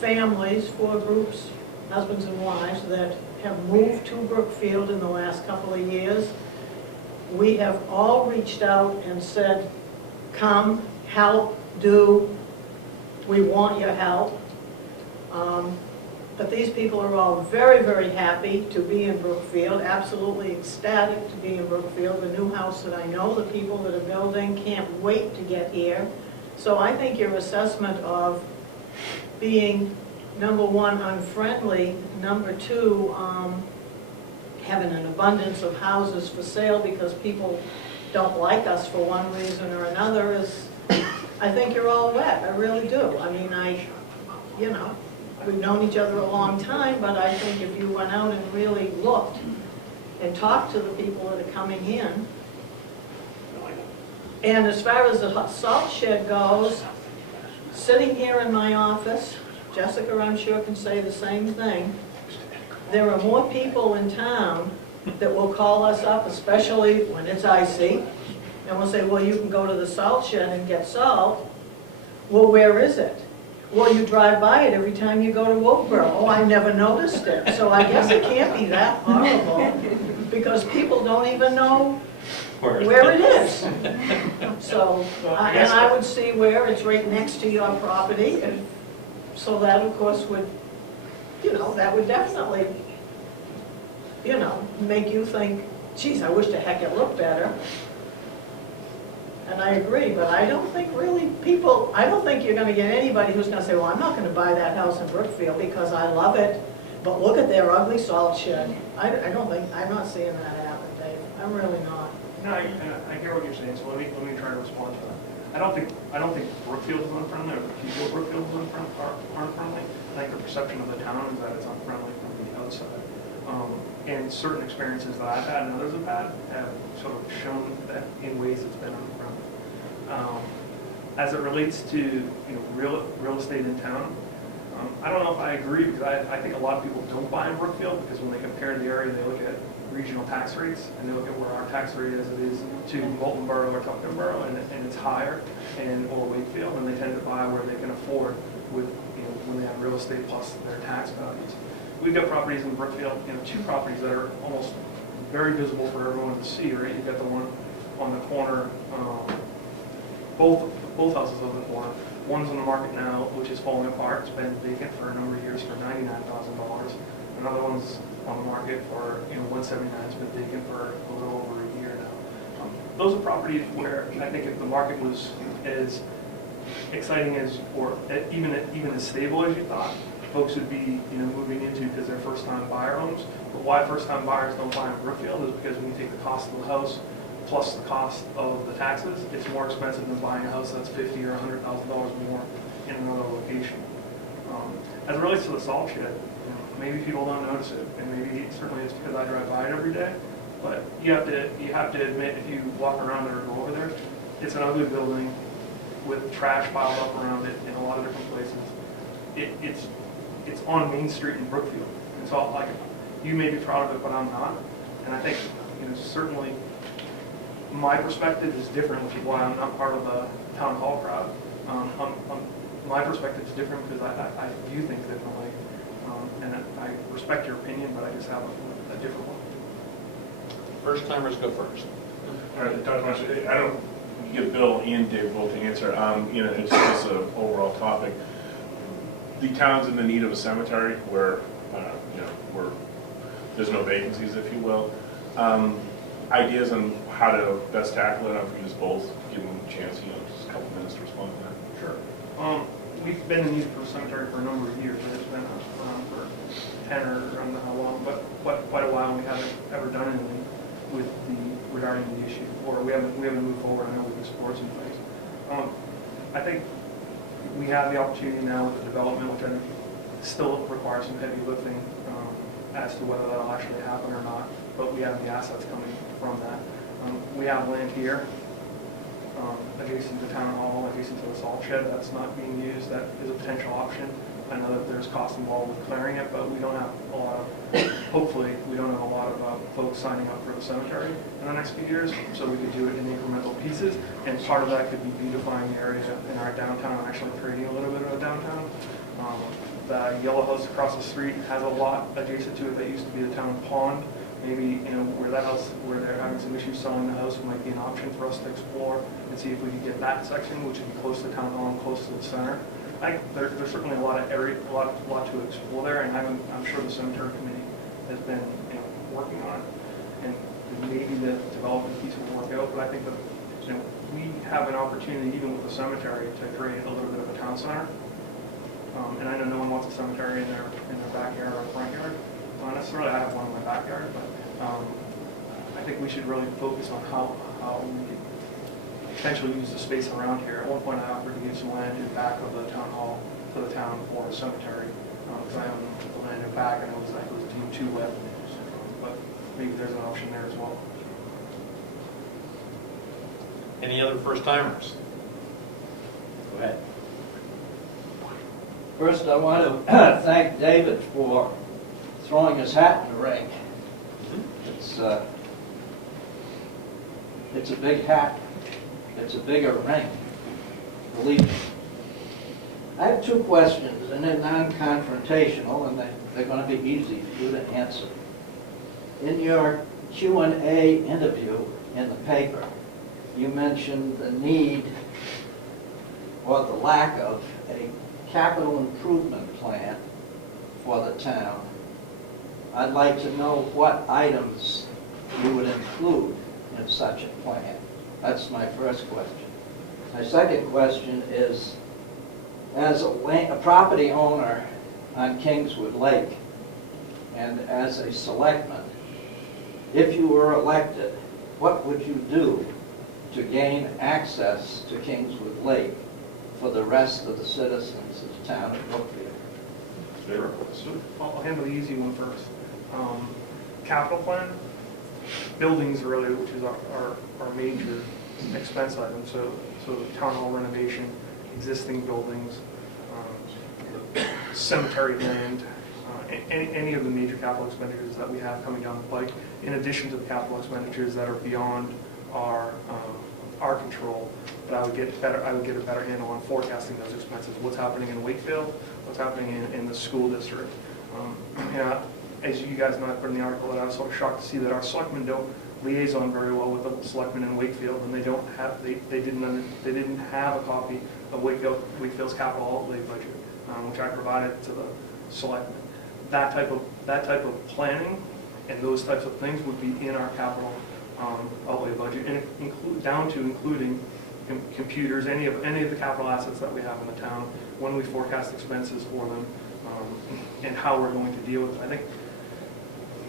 families, 4 groups, husbands and wives, that have moved to Brookfield in the last couple of years. We have all reached out and said, come, help, do, we want your help. But these people are all very, very happy to be in Brookfield, absolutely ecstatic to be in Brookfield. The new house that I know, the people that are building can't wait to get here. So I think your assessment of being, number one, unfriendly, number two, having an abundance of houses for sale because people don't like us for one reason or another is, I think you're all wet, I really do. I mean, you know, we've known each other a long time, but I think if you went out and really looked and talked to the people that are coming in. And as far as the salt shed goes, sitting here in my office, Jessica, I'm sure, can say the same thing. There are more people in town that will call us up, especially when it's icy, and will say, well, you can go to the salt shed and get salt. Well, where is it? Well, you drive by it every time you go to Oakborough. Oh, I never noticed it. So I guess it can't be that horrible, because people don't even know where it is. So, and I would see where it's right next to your property, and so that, of course, would, you know, that would definitely, you know, make you think, geez, I wish the heck it looked better. And I agree, but I don't think really people, I don't think you're gonna get anybody who's gonna say, well, I'm not gonna buy that house in Brookfield because I love it, but look at their ugly salt shed. I don't think, I'm not seeing that happen, Dave. I'm really not. No, I hear what you're saying, so let me try to respond to that. I don't think Brookfield is unfriendly, or the people of Brookfield aren't friendly. I think the perception of the town is that it's unfriendly from the outside. And certain experiences that I've had and others have had have sort of shown that in ways it's been unfriendly. As it relates to real estate in town, I don't know if I agree, because I think a lot of people don't buy in Brookfield because when they compare the area, they look at regional tax rates and they look at where our tax rate as it is to Bolton Borough or Tucson Borough, and it's higher, or Wakefield, and they tend to buy where they can afford with when they have real estate plus their tax values. We've got properties in Brookfield, 2 properties that are almost very visible for everyone to see, right? You've got the one on the corner, both houses on the corner. One's on the market now, which is falling apart. It's been vacant for a number of years for $99,000. Another one's on the market for $179,000. It's been vacant for a little over a year now. Those are properties where I think if the market was as exciting as, or even as stable as you thought, folks would be moving into because they're first-time buyer homes. But why first-time buyers don't buy in Brookfield is because when you take the cost of the house plus the cost of the taxes, it's more expensive than buying a house that's $50,000 or $100,000 more in another location. As it relates to the salt shed, maybe people don't notice it, and maybe certainly it's because I drive by it every day. But you have to admit, if you walk around it or go over there, it's an ugly building with trash piled up around it in a lot of different places. It's on Main Street in Brookfield. It's all like, you may be proud of it, but I'm not. And I think certainly my perspective is different, which is why I'm not part of the town hall crowd. My perspective is different because I view things differently, and I respect your opinion, but I just have a different one. First timers go first. All right, Dr. Marshall, I don't give Bill and Dave both the answer. It's just an overall topic. The town's in the need of a cemetery where, where there's no vacancies, if you will. Ideas on how to best tackle it, I'll use both, give them a chance, just a couple minutes to respond to that. Sure. We've been in need for a cemetery for a number of years. It's been around for 10 or I don't know how long, but quite a while, and we haven't ever done anything regarding the issue, or we haven't moved forward. I know we've explored some things. I think we have the opportunity now with the development, which I think still requires some heavy lifting as to whether that'll actually happen or not, but we have the assets coming from that. We have land here adjacent to Town Hall, adjacent to the salt shed that's not being used. That is a potential option. I know that there's cost involved with clearing it, but we don't have a lot of, hopefully, we don't have a lot of folks signing up for the cemetery in the next few years, so we could do it in incremental pieces, and part of that could be beautifying the area in our downtown, actually creating a little bit of a downtown. The yellow house across the street has a lot adjacent to it that used to be the town pond. Maybe, where that house, where they're having some issues selling the house, might be an option for us to explore and see if we could get that section, which would be close to town hall and close to the center. There's certainly a lot of area, a lot to explore there, and I'm sure the cemetery committee has been, working on it. And maybe the development piece will work out, but I think that, we have an opportunity, even with the cemetery, to create a little bit of a town center. And I know no one wants a cemetery in their backyard or front yard. Not necessarily, I have one in my backyard, but I think we should really focus on how we could potentially use the space around here. At one point, I offered to give some land in back of the town hall to the town for a cemetery, because I own the land in back, and it was deemed too wet. But maybe there's an option there as well. Any other first timers? Go ahead. First, I want to thank David for throwing his hat in the ring. It's a big hat. It's a bigger ring, believe me. I have two questions, and they're non-confrontational, and they're going to be easy for you to answer. In your Q&A interview in the paper, you mentioned the need or the lack of a capital improvement plan for the town. I'd like to know what items you would include in such a plan. That's my first question. My second question is, as a property owner on Kingswood Lake and as a selectman, if you were elected, what would you do to gain access to Kingswood Lake for the rest of the citizens of the town of Brookfield? Sure. So I'll handle the easy one first. Capital plan, buildings really, which is our major expense item. So the town hall renovation, existing buildings, cemetery land, any of the major capital expenditures that we have coming down the pike, in addition to the capital expenditures that are beyond our control, that I would get a better handle on forecasting those expenses. What's happening in Wakefield, what's happening in the school district. As you guys know, I put in the article that I was sort of shocked to see that our selectmen don't liaison very well with the selectmen in Wakefield, and they didn't have a copy of Wakefield's capital outlay budget, which I provided to the selectmen. That type of planning and those types of things would be in our capital outlay budget, and down to including computers, any of the capital assets that we have in the town, when we forecast expenses for them, and how we're going to deal with it. I think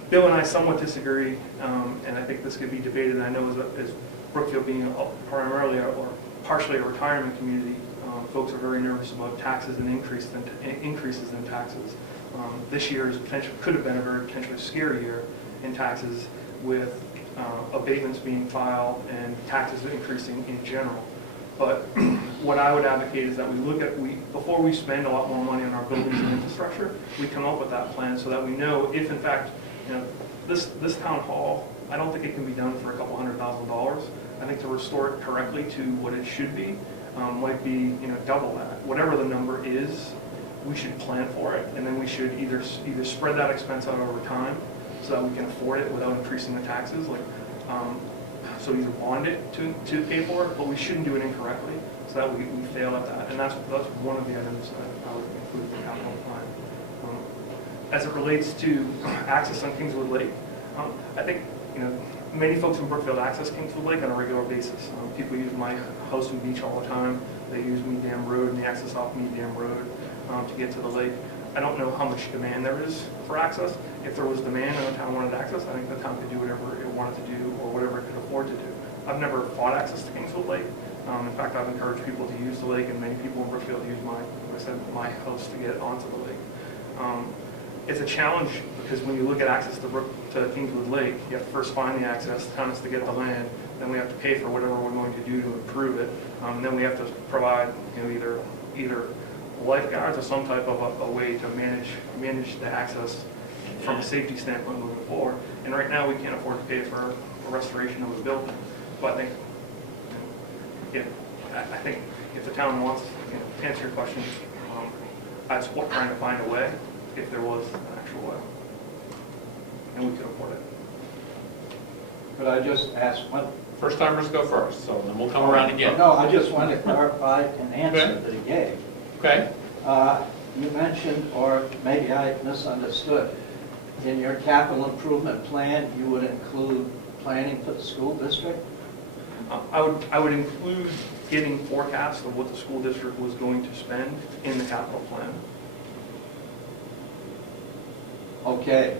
Bill and I somewhat disagree, and I think this could be debated. I know as Brookfield being primarily or partially a retirement community, folks are very nervous about taxes and increases in taxes. This year could have been a very potentially scary year in taxes, with abatements being filed and taxes increasing in general. But what I would advocate is that before we spend a lot more money on our buildings and infrastructure, we come up with that plan so that we know if in fact, this town hall, I don't think it can be done for a couple $100,000. I think to restore it correctly to what it should be might be double that. Whatever the number is, we should plan for it, and then we should either spread that expense out over time so that we can afford it without increasing the taxes. So either bond it to pay for it, but we shouldn't do it incorrectly so that we fail at that. And that's one of the items that I would include in the capital plan. As it relates to access on Kingswood Lake, I think many folks in Brookfield access Kingswood Lake on a regular basis. People use my house and beach all the time. They use Mead Dam Road and the access off Mead Dam Road to get to the lake. I don't know how much demand there is for access. If there was demand and the town wanted access, I think the town could do whatever it wanted to do or whatever it could afford to do. I've never fought access to Kingswood Lake. In fact, I've encouraged people to use the lake, and many people in Brookfield use my house to get onto the lake. It's a challenge because when you look at access to Kingswood Lake, you have to first find the access, the town has to get the land, then we have to pay for whatever we're going to do to improve it, and then we have to provide either lifeguards or some type of a way to manage the access from a safety standpoint moving forward. And right now, we can't afford to pay for a restoration of the building. But I think if the town wants, to answer your question, I'd support trying to find a way if there was an actual way. And we could afford it. Could I just ask one? First timers go first, so then we'll come around again. No, I just want to clarify an answer that he gave. Okay? You mentioned, or maybe I misunderstood, in your capital improvement plan, you would include planning for the school district? I would include getting forecasts of what the school district was going to spend in the capital plan. Okay,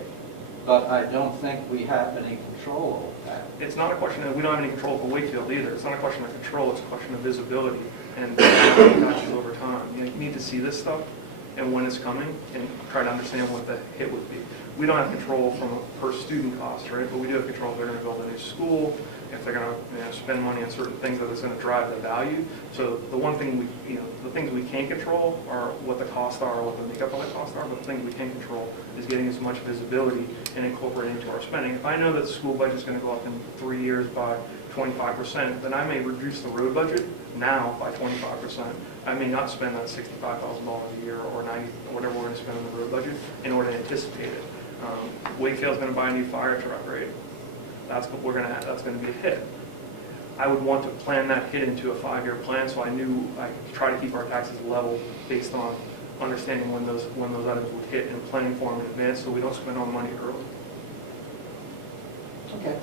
but I don't think we have any control over that. It's not a question of, we don't have any control over Wakefield either. It's not a question of control, it's a question of visibility and patches over time. You need to see this stuff and when it's coming and try to understand what the hit would be. We don't have control from a per student cost, right? But we do have control if they're going to build a new school, if they're going to spend money on certain things that is going to drive the value. So the one thing the things we can't control are what the costs are or what the makeup of the costs are, but the things we can control is getting as much visibility and incorporating into our spending. If I know that the school budget is going to go up in 3 years by 25%, then I may reduce the road budget now by 25%. I may not spend that $65,000 a year or $90,000 or whatever we're going to spend on the road budget in order to anticipate it. Wakefield's going to buy a new fire truck, right? That's going to be a hit. I would want to plan that hit into a 5-year plan, so I knew I could try to keep our taxes level based on understanding when those items would hit and planning for them in advance, so we don't spend all the money early. Okay.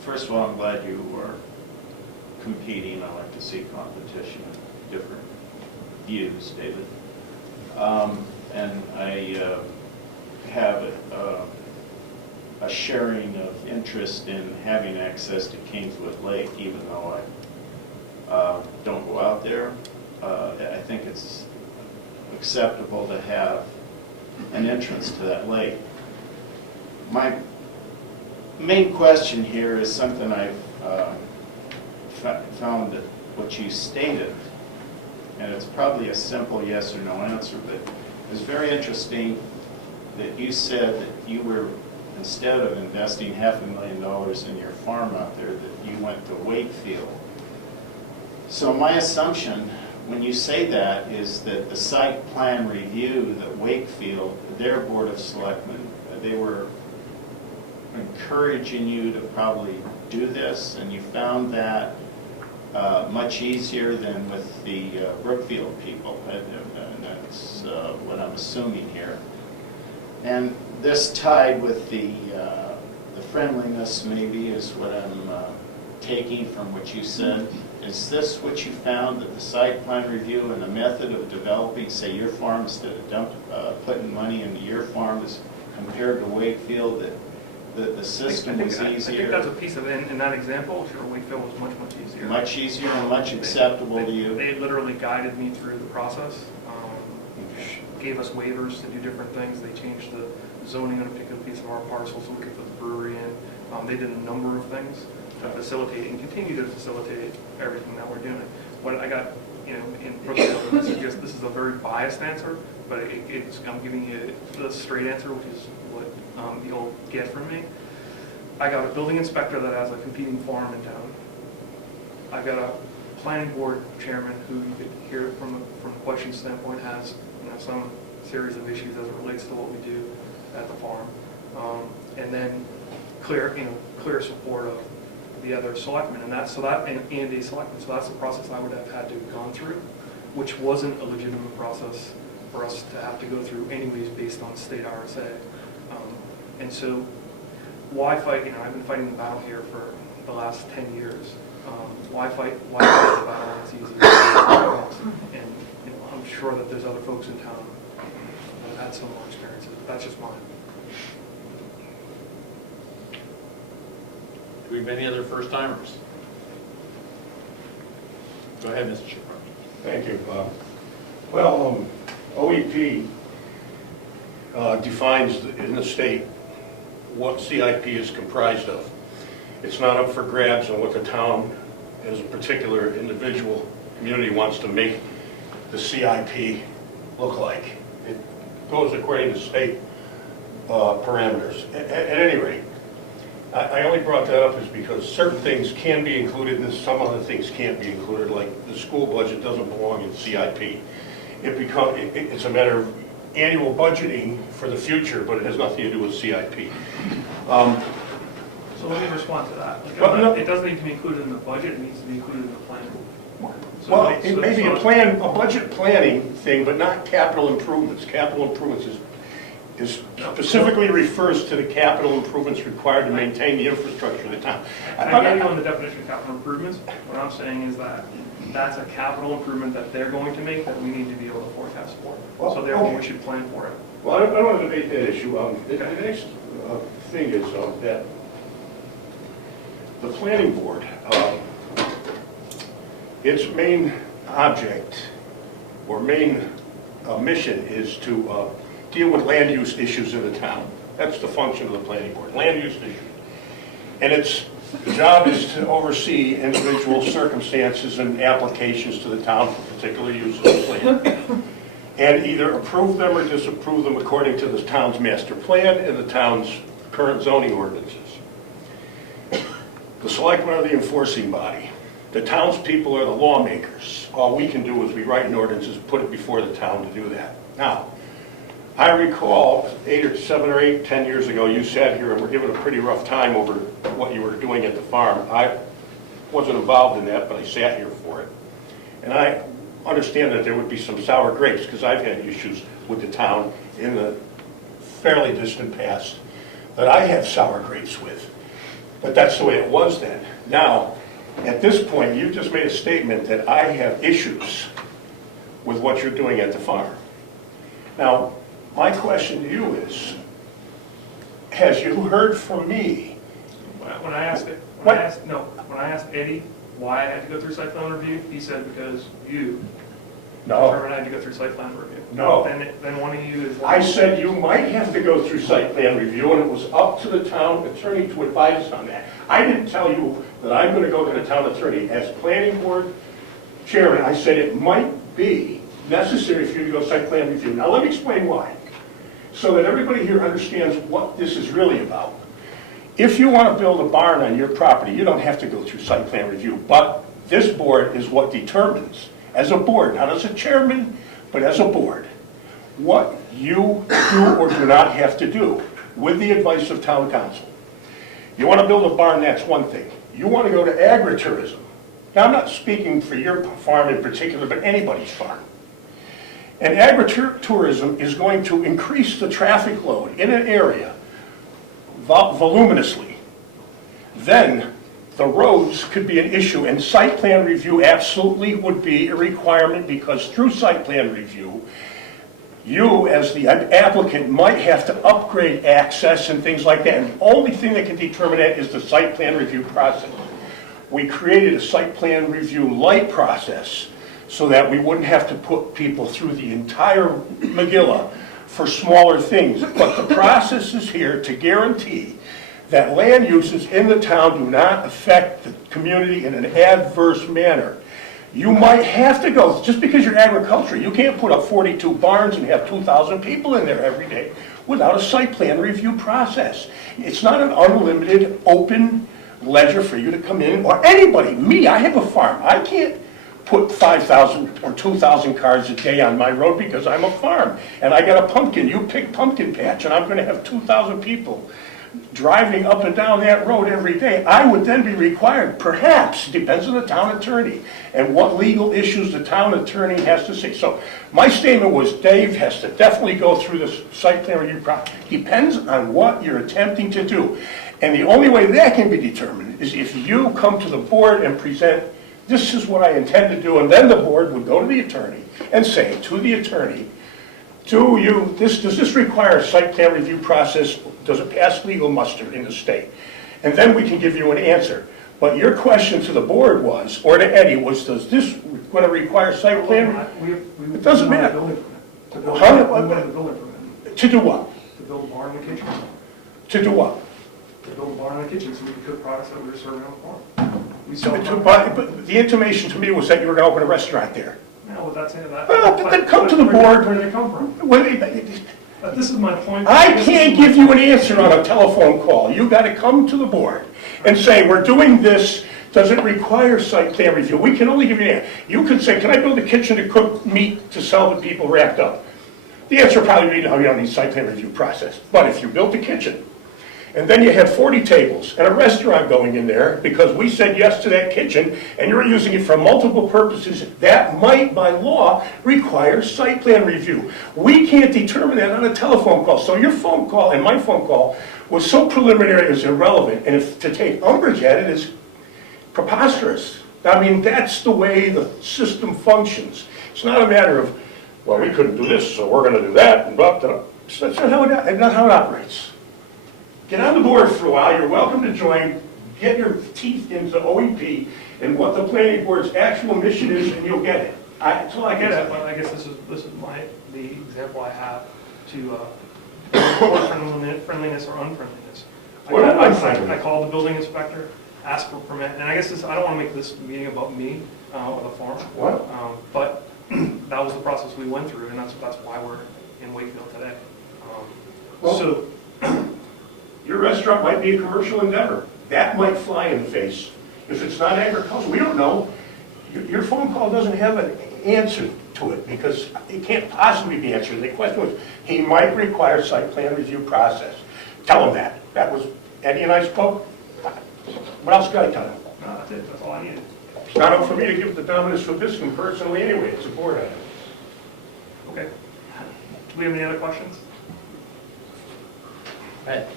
First of all, I'm glad you are competing. I like to see competition of different views, David. And I have a sharing of interest in having access to Kingswood Lake, even though I don't go out there. I think it's acceptable to have an entrance to that lake. My main question here is something I've found that what you stated, and it's probably a simple yes or no answer, but it's very interesting that you said that you were, instead of investing $500,000 in your farm out there, that you went to Wakefield. So my assumption when you say that is that the site plan review that Wakefield, their Board of Selectmen, they were encouraging you to probably do this, and you found that much easier than with the Brookfield people. And that's what I'm assuming here. And this tied with the friendliness maybe is what I'm taking from what you said. Is this what you found, that the site plan review and the method of developing, say, your farm instead of putting money into your farm is compared to Wakefield, that the system was easier? I think that's a piece of it. In that example, sure, Wakefield was much, much easier. Much easier and much acceptable to you? They literally guided me through the process, gave us waivers to do different things. They changed the zoning on a particular piece of our parcel so we could put the brewery in. They did a number of things to facilitate and continue to facilitate everything that we're doing. What I got, in Brookfield, this is a very biased answer, but I'm giving you the straight answer, which is what you'll get from me. I got a building inspector that has a competing farm in town. I've got a planning board chairman who you could hear from the question standpoint has some series of issues as it relates to what we do at the farm, and then clear support of the other selectmen, and a selectman. So that's the process I would have had to have gone through, which wasn't a legitimate process for us to have to go through anyways based on state RSA. And so why fight? I've been fighting the battle here for the last 10 years. Why fight the battle when it's easy? And I'm sure that there's other folks in town that have had similar experiences, but that's just mine. Do we have any other first timers? Go ahead, Mr. Chairman. Thank you. Well, OEP defines in the state what CIP is comprised of. It's not up for grabs on what the town as a particular individual community wants to make the CIP look like. It goes according to state parameters. At any rate, I only brought that up is because certain things can be included and some other things can't be included, like the school budget doesn't belong in CIP. It's a matter of annual budgeting for the future, but it has nothing to do with CIP. So let me respond to that. Like, Well, no. it doesn't need to be included in the budget, it needs to be included in the plan. So- Well, it so- may be so- a budget planning thing, but not capital improvements. Capital improvements is specifically refers to the capital improvements required to maintain the infrastructure of the town. I gave you on the definition of capital improvements. What I'm saying is that that's a capital improvement that they're going to make that we need to be able to forecast for. Well, So therefore, okay. we should plan for it. Well, I don't want to debate that issue. The next thing is that the planning board, its main object or main mission is to deal with land use issues in the town. That's the function of the planning board, land use issues. And its job is to oversee individual circumstances and applications to the town for particular uses of land, and either approve them or disapprove them according to the town's master plan and the town's current zoning ordinances. The selectmen are the enforcing body. The townspeople are the lawmakers. All we can do is we write an ordinance and put it before the town to do that. Now, I recall 7 or 8, 10 years ago, you sat here and were given a pretty rough time over what you were doing at the farm. I wasn't involved in that, but I sat here for it. And I understand that there would be some sour grapes, because I've had issues with the town in the fairly distant past that I have sour grapes with. But that's the way it was then. Now, at this point, you just made a statement that I have issues with what you're doing at the farm. Now, my question to you is, has you heard from me? When I asked Eddie why I had to go through site plan review, he said because you determined I had to go through site plan review. No. Then one of you is. I said you might have to go through site plan review, and it was up to the town attorney to advise us on that. I didn't tell you that I'm going to go to the town attorney. As planning board chairman, I said it might be necessary for you to go site plan review. Now let me explain why, so that everybody here understands what this is really about. If you want to build a barn on your property, you don't have to go through site plan review, but this board is what determines, as a board, not as a chairman, but as a board, what you do or do not have to do with the advice of town council. You want to build a barn, that's one thing. You want to go to agritourism. Now, I'm not speaking for your farm in particular, but anybody's farm. And agritourism is going to increase the traffic load in an area voluminously. Then the roads could be an issue, and site plan review absolutely would be a requirement, because through site plan review, you as the applicant might have to upgrade access and things like that. And the only thing that can determine that is the site plan review process. We created a site plan review light process so that we wouldn't have to put people through the entire Megillah for smaller things. But the process is here to guarantee that land uses in the town do not affect the community in an adverse manner. You might have to go, just because you're agriculture, you can't put up 42 barns and have 2,000 people in there every day without a site plan review process. It's not an unlimited open ledger for you to come in, or anybody. Me, I have a farm. I can't put 5,000 or 2,000 cars a day on my road because I'm a farm. And I got a pumpkin, you pick pumpkin patch, and I'm going to have 2,000 people driving up and down that road every day. I would then be required, perhaps, depends on the town attorney and what legal issues the town attorney has to say. So my statement was Dave has to definitely go through this site plan review process. Depends on what you're attempting to do. And the only way that can be determined is if you come to the board and present, this is what I intend to do, and then the board would go to the attorney and say to the attorney, does this require a site plan review process? Does it pass legal muster in the state? And then we can give you an answer. But your question to the board was, or to Eddie, was, does this going to require site plan? It doesn't matter. To build a building permit. To do what? To build a barn in the kitchen. To do what? To build a barn in the kitchen so we could cook products that we were serving on the farm. We sell. But the intimation to me was that you were going to open a restaurant there. No, that's it. But then come to the board. Where did it come from? This is my point. I can't give you an answer on a telephone call. You got to come to the board and say, we're doing this. Does it require site plan review? We can only give you an answer. You could say, can I build a kitchen to cook meat to sell to people wrapped up? The answer would probably be, no, you don't need site plan review process. But if you built a kitchen, and then you had 40 tables and a restaurant going in there because we said yes to that kitchen and you're using it for multiple purposes, that might, by law, require site plan review. We can't determine that on a telephone call. So your phone call and my phone call was so preliminary it was irrelevant. And if to take umbrage at it is preposterous. I mean, that's the way the system functions. It's not a matter of, well, we couldn't do this, so we're going to do that, and blah, blah, blah. That's not how it operates. Get on the board for a while, you're welcome to join, get your teeth into OEP and what the planning board's actual mission is, and you'll get it. That's all I I get get it, but I guess this is the example I have to friendliness or unfriendliness. What am I friendly? I called the building inspector, asked for a permit, and I guess I don't want to make this meeting about me or the farm. What? But that was the process we went through, and that's why we're in Wakefield today. Well- So, Your restaurant might be a commercial endeavor. That might fly in the face. If it's not agricultural, we don't know. Your phone call doesn't have an answer to it because it can't possibly be answered. The question was, he might require site plan review process. Tell him that. That was, Eddie and I spoke. What else can I tell him? no, that's it, that's all I needed. It's not up for me to give the dominance for this one personally anyway. It's a board item. Okay. Do we have any other questions? Ed?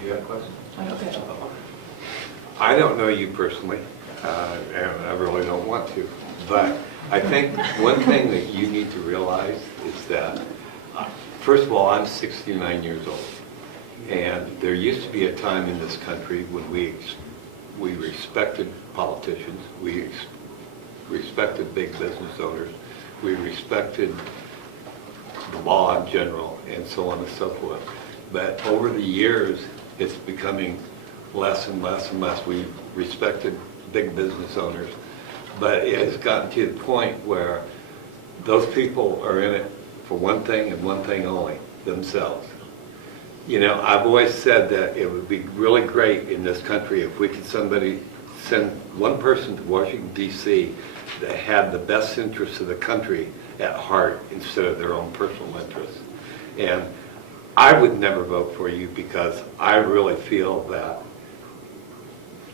Do you have a question? Okay. I don't know you personally, and I really don't want to, but I think one thing that you need to realize is that, first of all, I'm 69 years old, and there used to be a time in this country when we respected politicians, we respected big business owners, we respected the law in general, and so on and so forth. But over the years, it's becoming less and less and less. We've respected big business owners, but it has gotten to the point where those people are in it for one thing and one thing only, themselves. You know, I've always said that it would be really great in this country if we could send one person to Washington, D.C. that had the best interests of the country at heart instead of their own personal interests. And I would never vote for you because I really feel that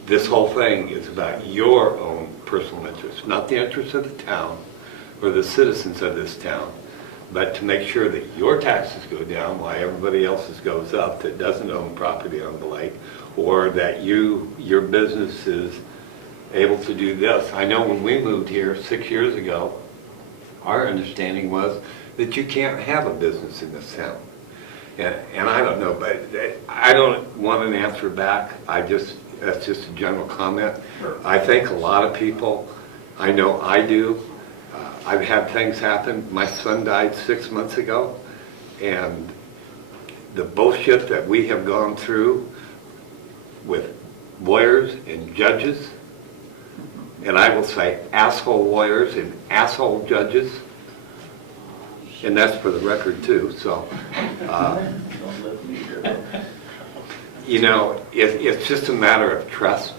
this whole thing is about your own personal interests, not the interests of the town or the citizens of this town, but to make sure that your taxes go down while everybody else's goes up that doesn't own property on the lake, or that your business is able to do this. I know when we moved here 6 years ago, our understanding was that you can't have a business in this town. And I don't know, but I don't want an answer back. That's just a general comment. Sure. I think a lot of people, I know I do, I've had things happen. My son died 6 months ago, and the bullshit that we have gone through with lawyers and judges, and I will say asshole lawyers and asshole judges, and that's for the record too, so. You know, it's just a matter of trust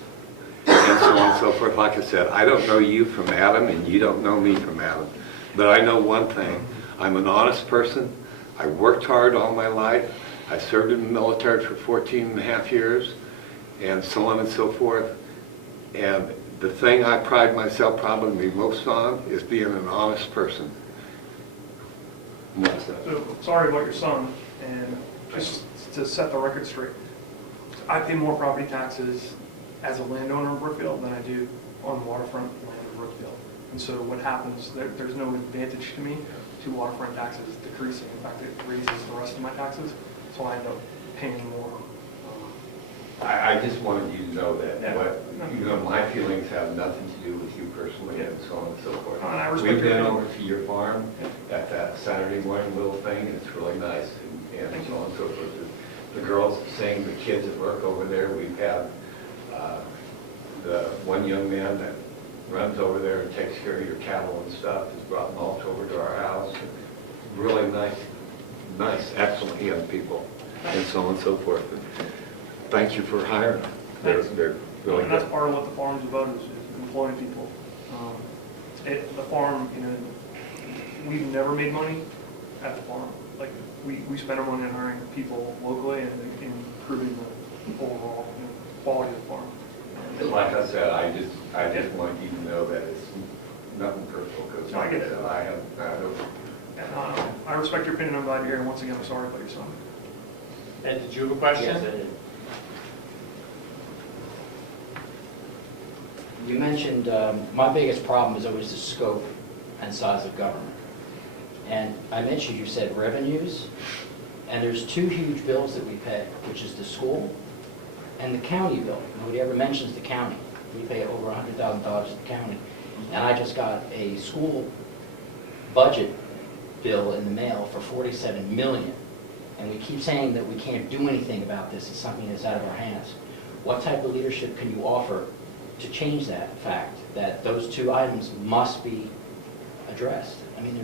and so on and so forth. Like I said, I don't know you from Adam and you don't know me from Adam, but I know one thing. I'm an honest person. I worked hard all my life. I served in the military for 14 and a half years and so on and so forth. And the thing I pride myself probably most on is being an honest person. And that's it. So, sorry about your son, and just to set the record straight, I pay more property taxes as a landowner in Brookfield than I do on waterfront land in Brookfield. And so what happens, there's no advantage to me to waterfront taxes decreasing. In fact, it raises the rest of my taxes, so I end up paying more. I just wanted you to know that, Yeah. my feelings have nothing to do with you personally and so on and so forth. And I respect We've been your over to your farm at that Saturday morning little thing, and it's really nice, and so on and so forth. The girls sing, the kids that work over there, we've had The one young man that runs over there and takes care of your cattle and stuff has brought mulch over to our house. Really nice, excellent young people, and so on and so forth. Thank you for hiring them. They're really And that's good. part of what the farm's about, is employing people. The farm, we've never made money at the farm. Like, we spend our money on hiring people locally and improving the overall quality of the farm. And like I said, I just want you to know that it's nothing personal, because No, I like I get it. said, I don't. And I respect your opinion, I'm glad you're here, and once again, I'm sorry about your son. Ed, did you have a question? Yes, I did. You mentioned, my biggest problem is always the scope and size of government. And I mentioned, you said revenues, and there's two huge bills that we pay, which is the school and the county bill. Nobody ever mentions the county. We pay over $100,000 to the county. And I just got a school budget bill in the mail for $47 million. And we keep saying that we can't do anything about this. It's something that's out of our hands. What type of leadership can you offer to change that fact, that those two items must be addressed? I mean,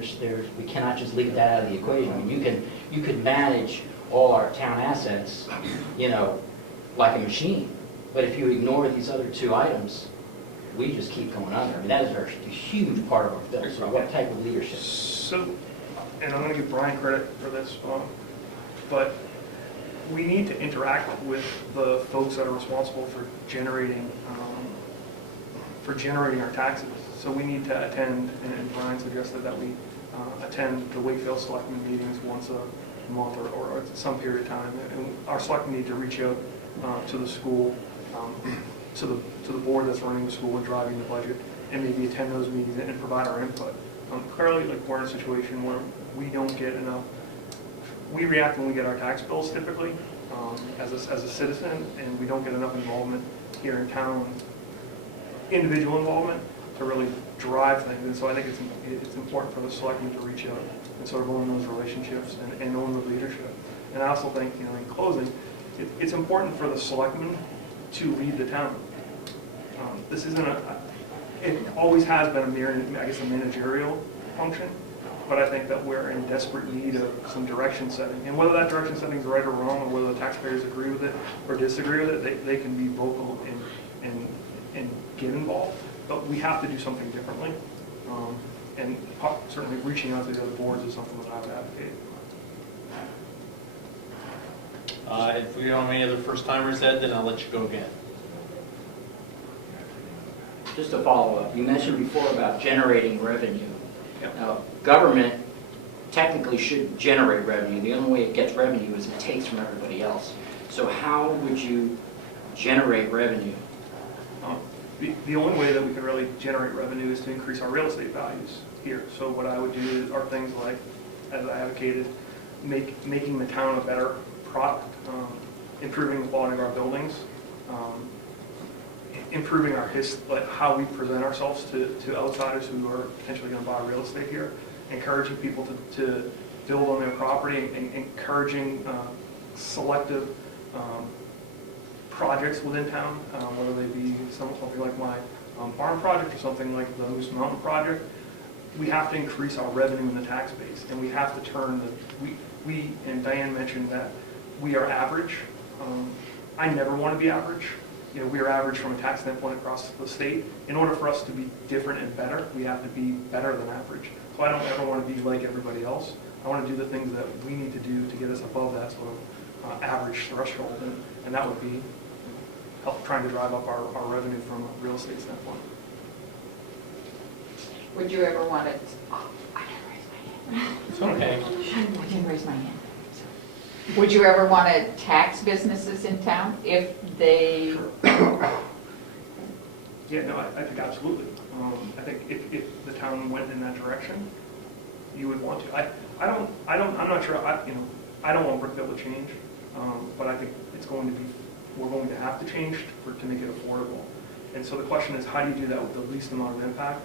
we cannot just leave that out of the equation. I mean, you can manage all our town assets, like a machine. But if you ignore these other two items, we just keep going under. I mean, that is a huge part of our bill. So what type of leadership? So, and I'm going to give Brian credit for this, but we need to interact with the folks that are responsible for generating our taxes. So we need to attend, and Brian suggested that we attend the Wakefield Selectmen meetings once a month or some period of time. And our selectmen need to reach out to the school, to the board that's running the school and driving the budget, and maybe attend those meetings and provide our input. Clearly, like, we're in a situation where we don't get enough. We react when we get our tax bills typically, as a citizen, and we don't get enough involvement here in town, individual involvement, to really drive things. And so I think it's important for the selectmen to reach out and sort of own those relationships and own the leadership. And I also think, in closing, it's important for the selectmen to lead the town. This isn't it always has been a managerial function, but I think that we're in desperate need of some direction setting. And whether that direction setting is right or wrong, or whether the taxpayers agree with it or disagree with it, they can be vocal and get involved. But we have to do something differently. And certainly reaching out to the other boards is something that I would advocate. If we don't have any other first-timers, Ed, then I'll let you go again. Just a follow-up, you mentioned before about generating revenue. Now, government technically should generate revenue. The only way it gets revenue is it takes from everybody else. So how would you generate revenue? The only way that we can really generate revenue is to increase our real estate values here. So what I would do are things like, as I advocated, making the town a better product, improving the quality of our buildings, improving our like how we present ourselves to outsiders who are potentially going to buy real estate here, encouraging people to build on their property, and encouraging selective projects within town, whether they be something like my farm project or something like the Moose Mountain project. We have to increase our revenue in the tax base, and we have to turn we and Diane mentioned that we are average. I never want to be average. We are average from a tax standpoint across the state. In order for us to be different and better, we have to be better than average. So I don't ever want to be like everybody else. I want to do the things that we need to do to get us above that sort of average threshold, and that would be trying to drive up our revenue from a real estate standpoint. Would you ever want to, I didn't raise my hand. It's okay. I didn't raise my hand. Would you ever want to tax businesses in town if they? Yeah, no, I think absolutely. I think if the town went in that direction, you would want to. I'm not sure. I don't want Brookfield to change, but I think we're going to have to change to make it affordable. And so the question is, how do you do that with the least amount of impact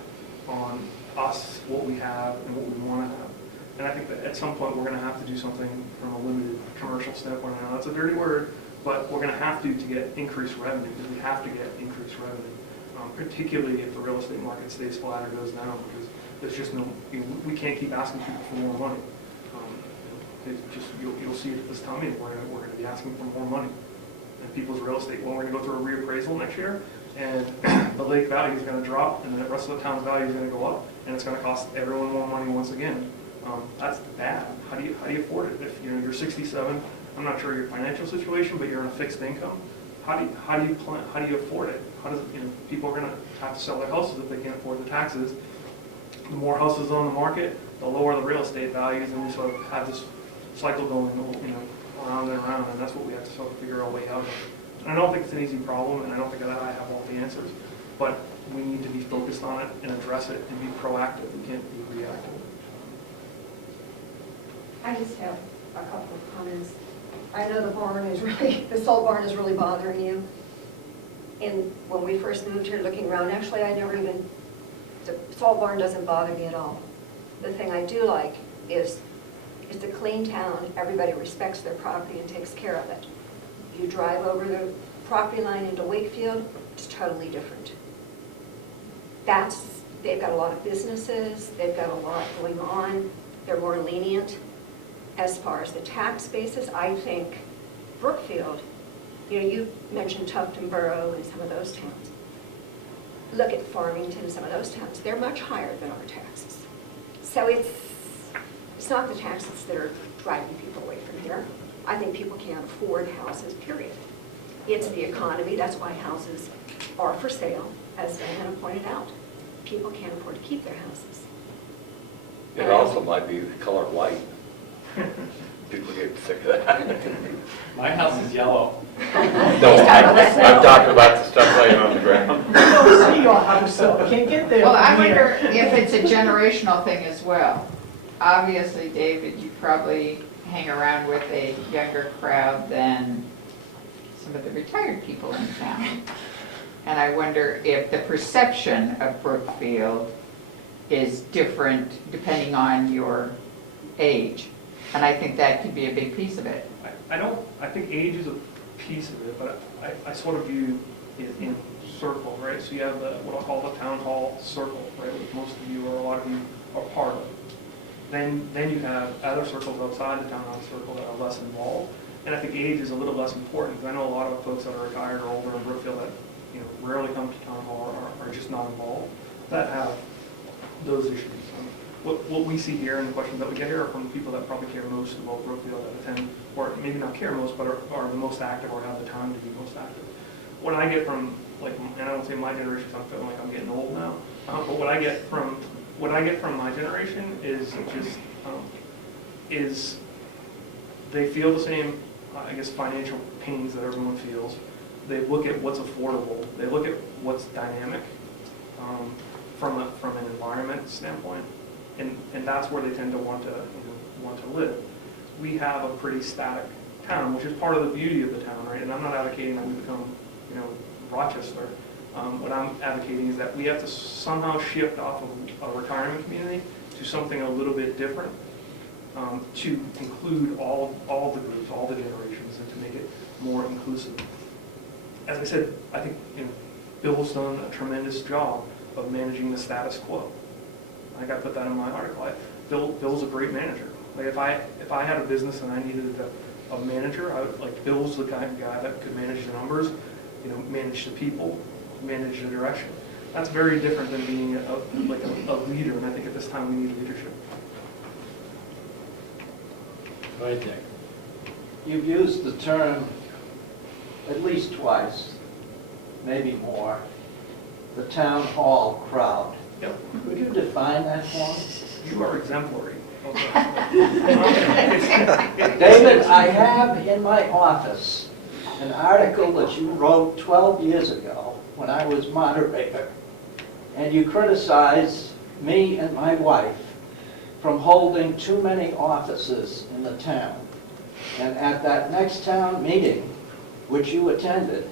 on us, what we have, and what we want to have? And I think that at some point we're going to have to do something from a limited commercial standpoint. I know that's a dirty word, but we're gonna have to get increased revenue, because we have to get increased revenue, particularly if the real estate market stays flat or goes down, because there's just no, we can't keep asking people for more money. It's just, you'll see it this time, we're gonna be asking for more money. And people's real estate, well, we're gonna go through a reappraisal next year, and the lake value is gonna drop, and the rest of the town's value is gonna go up, and it's gonna cost everyone more money once again. That's bad. How do you afford it? If you're 67, I'm not sure your financial situation, but you're on a fixed income. How do you afford it? How does people are gonna have to sell their houses if they can't afford the taxes. The more houses on the market, the lower the real estate values, and we sort of have this cycle going, around and around, and that's what we have to sort of figure our way out of. And I don't think it's an easy problem, and I don't think that I have all the answers, but we need to be focused on it and address it and be proactive. We can't be reactive. I just have a couple of comments. I know the salt barn is really bothering you. And when we first moved here looking around, actually the salt barn doesn't bother me at all. The thing I do like is it's a clean town, everybody respects their property and takes care of it. You drive over the property line into Wakefield, it's totally different. They've got a lot of businesses, they've got a lot going on, they're more lenient. As far as the tax basis, I think Brookfield, you mentioned Tufton Borough and some of those towns. Look at Farmington and some of those towns. They're much higher than our taxes. So it's not the taxes that are driving people away from here. I think people can't afford houses, period. It's the economy. That's why houses are for sale, as Diana pointed out. People can't afford to keep their houses. It also might be the color white. People get sick of that. My house is yellow. No, I'm talking about the stuff laying on the ground. I don't see your house, so I can't get there. Well, I from here. wonder if it's a generational thing as well. Obviously, David, you probably hang around with a younger crowd than some of the retired people in town. And I wonder if the perception of Brookfield is different depending on your age. And I think that could be a big piece of it. I think age is a piece of it, but I sort of view it in circle, right? So you have what I'll call the town hall circle, right, which most of you or a lot of you are part of. Then you have other circles outside the town hall circle that are less involved. And I think age is a little less important, because I know a lot of folks that are retired or older in Brookfield that rarely come to town hall or are just not involved, that have those issues. What we see here and the questions that we get here are from people that probably care most about Brookfield that attend, or maybe not care most, but are the most active or have the time to be most active. What I get from, and I don't say my generation, because I'm feeling like I'm getting old now, but what I get from my generation is just, is they feel the same, I guess, financial pains that everyone feels. They look at what's affordable. They look at what's dynamic from an environment standpoint. And that's where they tend to want to live. We have a pretty static town, which is part of the beauty of the town, right? And I'm not advocating that we become, Rochester. What I'm advocating is that we have to somehow shift off of a retirement community to something a little bit different, to include all the groups, all the generations, and to make it more inclusive. As I said, I think Bill's done a tremendous job of managing the status quo. I got to put that in my article. Bill's a great manager. Like if I had a business and I needed a manager, I would, Bill's the kind of guy that could manage the numbers, manage the people, manage the direction. That's very different than being a leader, and I think at this time we need leadership. Right there. You've used the term at least twice, maybe more, the town hall crowd. Yep. Could you define that for me? You are exemplary. David, I have in my office an article that you wrote 12 years ago when I was moderator, and you criticized me and my wife from holding too many offices in the town. And at that next town meeting, which you attended,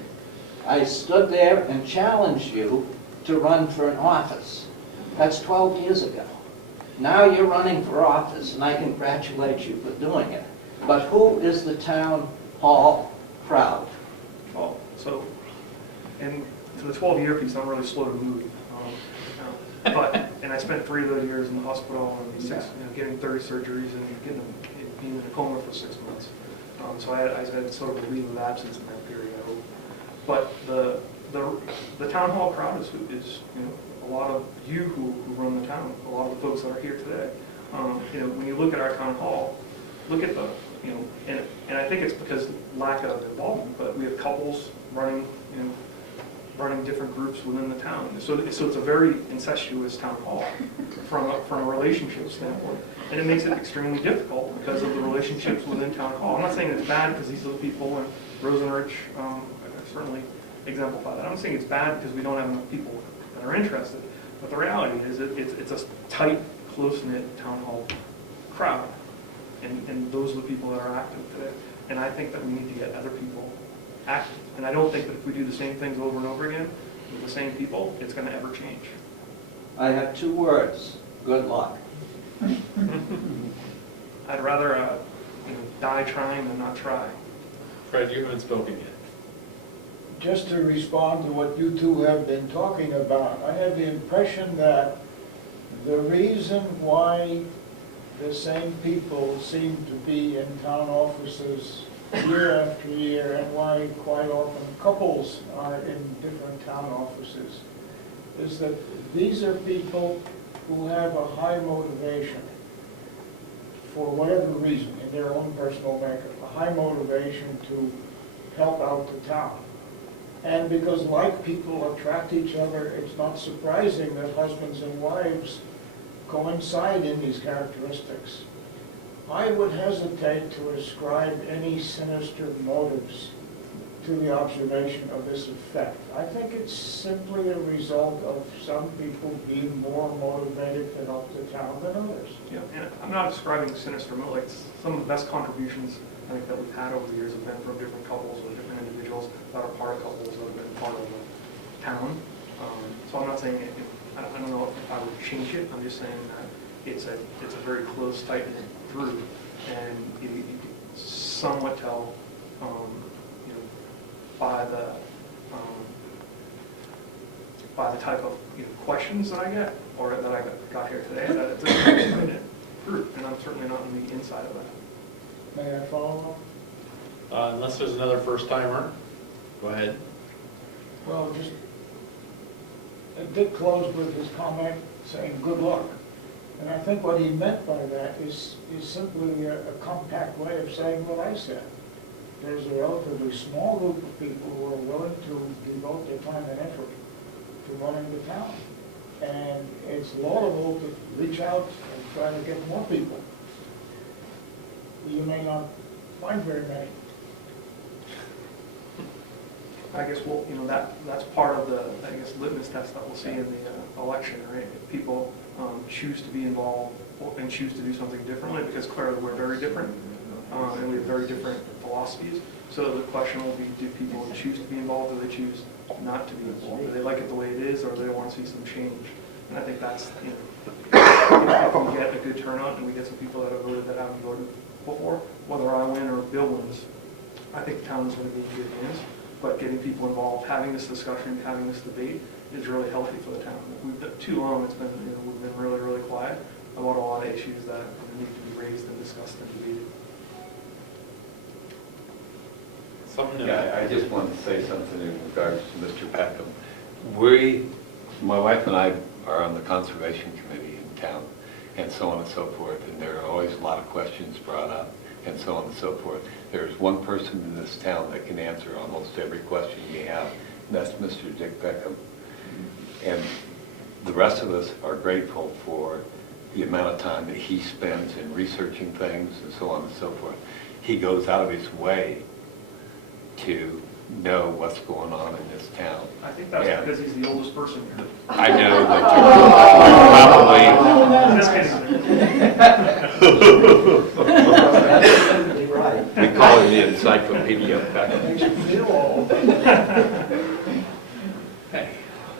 I stood there and challenged you to run for an office. That's 12 years ago. Now you're running for office, and I congratulate you for doing it. But who is the town hall crowd? Oh, so, and to the 12-year piece, I'm really slow to move. And I spent 3 of those years in the hospital and getting 30 surgeries and being in a coma for 6 months. So I had sort of a leave of absence in that period, I hope. But the town hall crowd is a lot of you who run the town, a lot of the folks that are here today. When you look at our town hall, look at the, and I think it's because lack of involvement, but we have couples running different groups within the town. So it's a very incestuous town hall from a relationship standpoint. And it makes it extremely difficult because of the relationships within town hall. I'm not saying it's bad because these are the people, and Rose and Rich certainly exemplify that. I'm not saying it's bad because we don't have enough people that are interested. But the reality is it's a tight, close-knit town hall crowd. And those are the people that are active today. And I think that we need to get other people active. And I don't think that if we do the same things over and over again with the same people, it's going to ever change. I have 2 words, good luck. I'd rather die trying than not try. Fred, you haven't spoken yet. Just to respond to what you two have been talking about, I have the impression that the reason why the same people seem to be in town offices year after year, and why quite often couples are in different town offices, is that these are people who have a high motivation for whatever reason in their own personal makeup, a high motivation to help out the town. And because like people attract each other, it's not surprising that husbands and wives coincide in these characteristics. I would hesitate to ascribe any sinister motives to the observation of this effect. I think it's simply a result of some people being more motivated to help the town than others. Yeah, and I'm not describing sinister motive. Like some of the best contributions I think that we've had over the years have been from different couples or different individuals that are part of couples that have been part of the town. So I'm not saying I don't know if I would change it. I'm just saying that it's a very close, tight-knit group, and you can somewhat tell, by the type of questions that I get or that I got here today, that it's a tight-knit group, and I'm certainly not on the inside of that. May I follow up? Unless there's another first-timer, go ahead. Well, just, Dick closed with his comment saying good luck. And I think what he meant by that is simply a compact way of saying what I said. There's a relatively small group of people who are willing to devote their time and effort to running the town. And it's laudable to reach out and try to get more people. You may not find very many. I guess that's part of the litmus test that we'll see in the election, right? If people choose to be involved and choose to do something differently, because clearly we're very different and we have very different philosophies. So the question will be: do people choose to be involved, or they choose not to be involved? Do they like it the way it is, or do they want to see some change? And I think that's if we get a good turnout and we get some people that have voted that haven't voted before, whether I win or Bill wins, I think the town is going to be in good hands. But getting people involved, having this discussion, having this debate is really healthy for the town. We've been too long. It's been we've been really, really quiet about a lot of issues that need to be raised and discussed and debated. Yeah, I just wanted to say something in regards to Mr. Peckham. My wife and I are on the Conservation Committee in town, and so on and so forth, and there are always a lot of questions brought up, and so on and so forth. There's one person in this town that can answer almost every question you have, and that's Mr. Dick Peckham. And the rest of us are grateful for the amount of time that he spends in researching things and so on and so forth. He goes out of his way to know what's going on in this town. I think that's because he's the oldest person here. I know that you're probably... We call him the encyclopedia Peckham.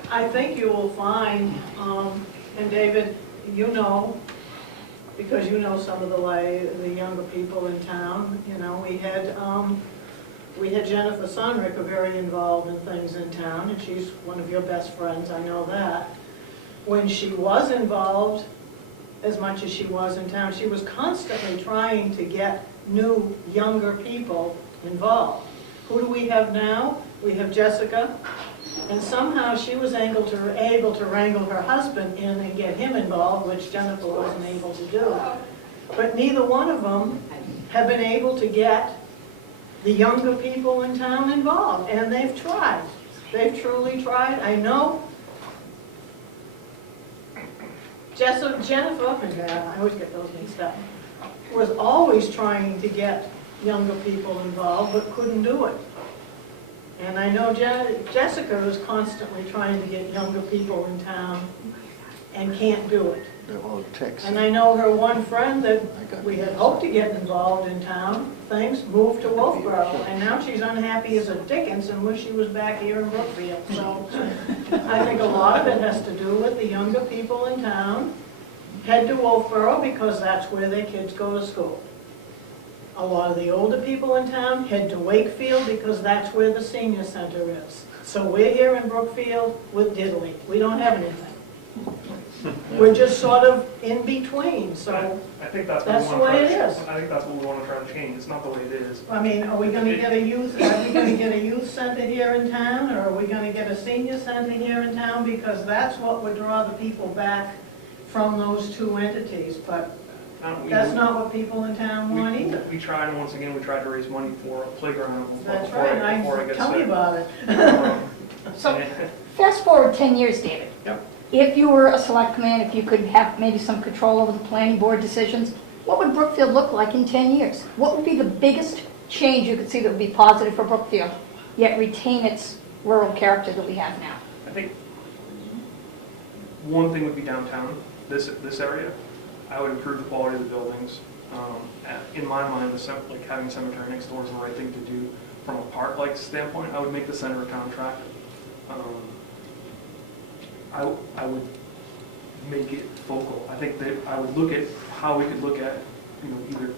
I think you will find, and David, because you know some of the younger people in town, we had We had Jennifer Sonrick, very involved in things in town, and she's one of your best friends, I know that. When she was involved, as much as she was in town, she was constantly trying to get new, younger people involved. Who do we have now? We have Jessica, and somehow she was able to wrangle her husband in and get him involved, which Jennifer wasn't able to do. But neither one of them have been able to get the younger people in town involved, and they've tried. They've truly tried. I know Jennifer, I always get those mixed up, was always trying to get younger people involved, but couldn't do it. And I know Jessica is constantly trying to get younger people in town and can't do it. And I know her one friend that we had hoped to get involved in town, things moved to Wolfboro, and now she's unhappy as a dickens and wish she was back here in Brookfield. So I think a lot of it has to do with the younger people in town head to Wolfboro because that's where their kids go to school. A lot of the older people in town head to Wakefield because that's where the senior center is. So we're here in Brookfield with diddly. We don't have anything. We're just sort of in between, so I think that's what that's we the want to way try it to, is. I think that's what we want to try to change. It's not the way it is. I mean, are we gonna get a youth center here in town, or are we gonna get a senior center here in town? Because that's what would draw the people back from those two entities, but that's not what people in town want either. We tried, and once again, we tried to raise money for a playground That's before right, it gets tell me started. about it. So, fast forward 10 years, David. Yep. If you were a selectman, if you could have maybe some control over the planning board decisions, what would Brookfield look like in 10 years? What would be the biggest change you could see that would be positive for Brookfield, yet retain its rural character that we have now? I think one thing would be downtown, this area. I would improve the quality of the buildings. In my mind, like having cemetery next door is the right thing to do from a park-like standpoint. I would make the center a contract. I would make it focal. I think that I would look at how we could look at, either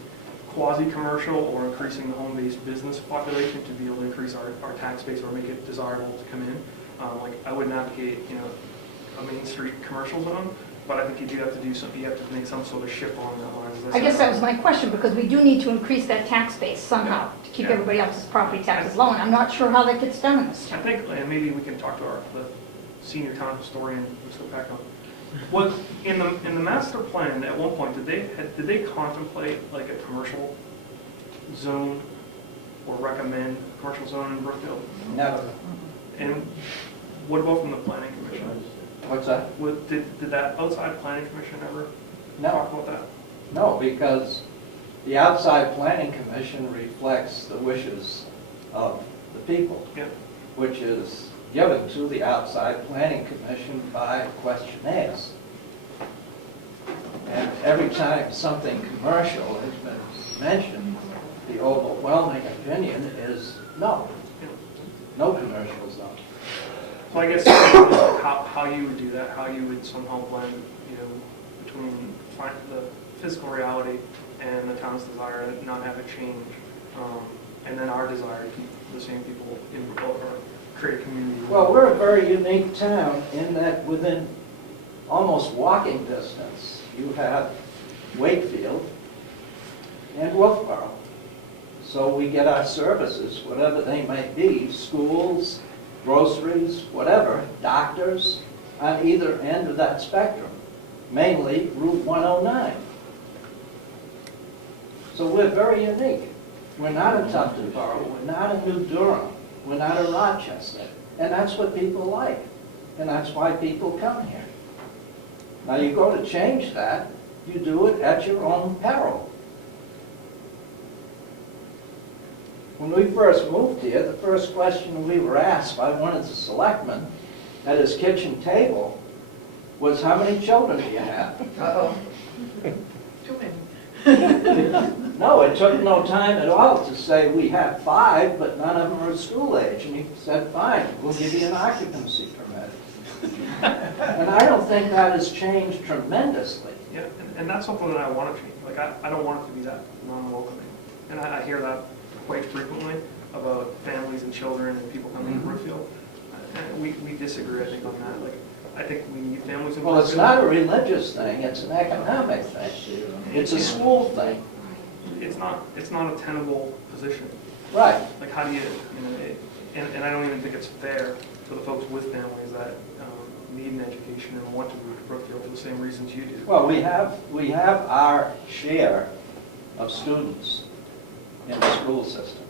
quasi-commercial or increasing the home-based business population to be able to increase our tax base or make it desirable to come in. Like I wouldn't advocate, a Main Street commercial zone, but I think you do have to do something. You have to make some sort of shift along that line. I guess that was my question, because we do need to increase that tax base somehow to keep everybody else's property taxes low, and I'm not sure how that gets done in this I town. think, and maybe we can talk to the senior town historian, Mr. Peckham. What in the master plan at one point did they contemplate like a commercial zone or recommend a commercial zone in Brookfield? Never. And what about from the planning commission? What's that? Did that outside planning commission ever No. talk about that? No, because the outside planning commission reflects the wishes of the people, Yeah. which is given to the outside planning commission by questionnaires. And every time something commercial has been mentioned, the overwhelming opinion is no. No commercial zone. So I guess how you would do that, how you would somehow blend, between the physical reality and the town's desire to not have it change, and then our desire to keep the same people in or create a community. Well, we're a very unique town in that within almost walking distance, you have Wakefield and Wolfboro. So we get our services, whatever they may be, schools, groceries, whatever, doctors, on either end of that spectrum, mainly Route 109. So we're very unique. We're not a Tufton Borough, we're not a New Durham, we're not a Rochester. And that's what people like, and that's why people come here. Now you go to change that, you do it at your own peril. When we first moved here, the first question we were asked by one of the selectmen at his kitchen table was, how many children do you have? Uh-oh. Too many. No, it took no time at all to say we have 5, but none of them are school age. And he said, fine, we'll give you an occupancy permit. And I don't think that has changed tremendously. Yeah, and that's something that I want to change. Like I don't want it to be that non-welcoming. And I hear that quite frequently about and children and people coming to Brookfield. We disagree, I think, on that. Like, I think we need families in Brookfield. Well, it's not a religious thing, it's an economic thing. It's a school thing. It's not a tenable position. Right. Like, how do you know, and I don't even think it's fair for the folks with families that need an education and want to move to Brookfield for the same reasons you do. Well, we have our share of students in the school system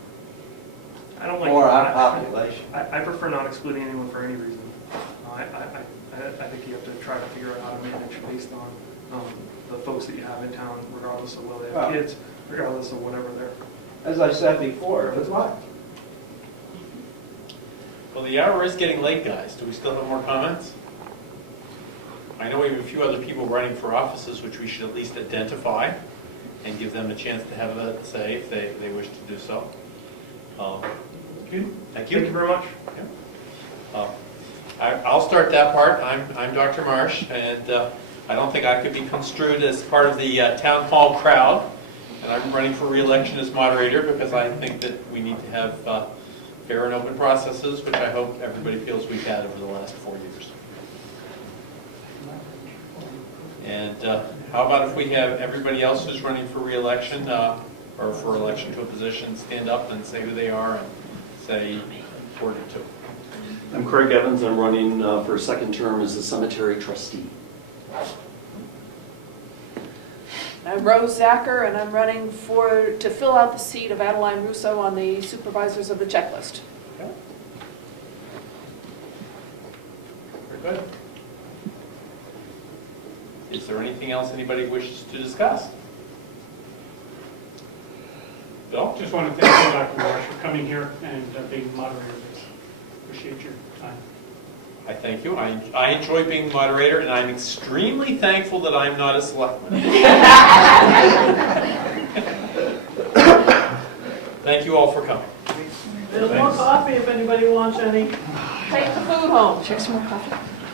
I don't like for our that. population. I prefer not excluding anyone for any reason. I think you have to try to figure out how to manage based on the folks that you have in town, regardless of whether they have Well, kids, regardless of whatever they're. As I said before, good luck. Well, the hour is getting late, guys. Do we still have more comments? I know we have a few other people running for offices, which we should at least identify and give them a chance to have a say if they wish to do so. Thank you. Thank you very much. I'll start that part. I'm Dr. Marsh, and I don't think I could be construed as part of the town hall crowd. And I'm running for re-election as moderator because I think that we need to have fair and open processes, which I hope everybody feels we've had over the last 4 years. And how about if we have everybody else who's running for re-election or for election to a position stand up and say who they are and say 42. I'm Craig Evans. I'm running for a second term as a cemetery trustee. I'm Rose Zacher, and I'm running to fill out the seat of Adeline Russo on the supervisors of the checklist. Okay. Very good. Is there anything else anybody wishes to discuss? Bill? Just want to thank you, Dr. Marsh, for coming here and being moderator. Appreciate your time. I thank you. I enjoy being moderator, and I'm extremely thankful that I'm not a selectman. Thank you all for coming. There's more coffee if anybody wants any. Take the food home. Check some more coffee.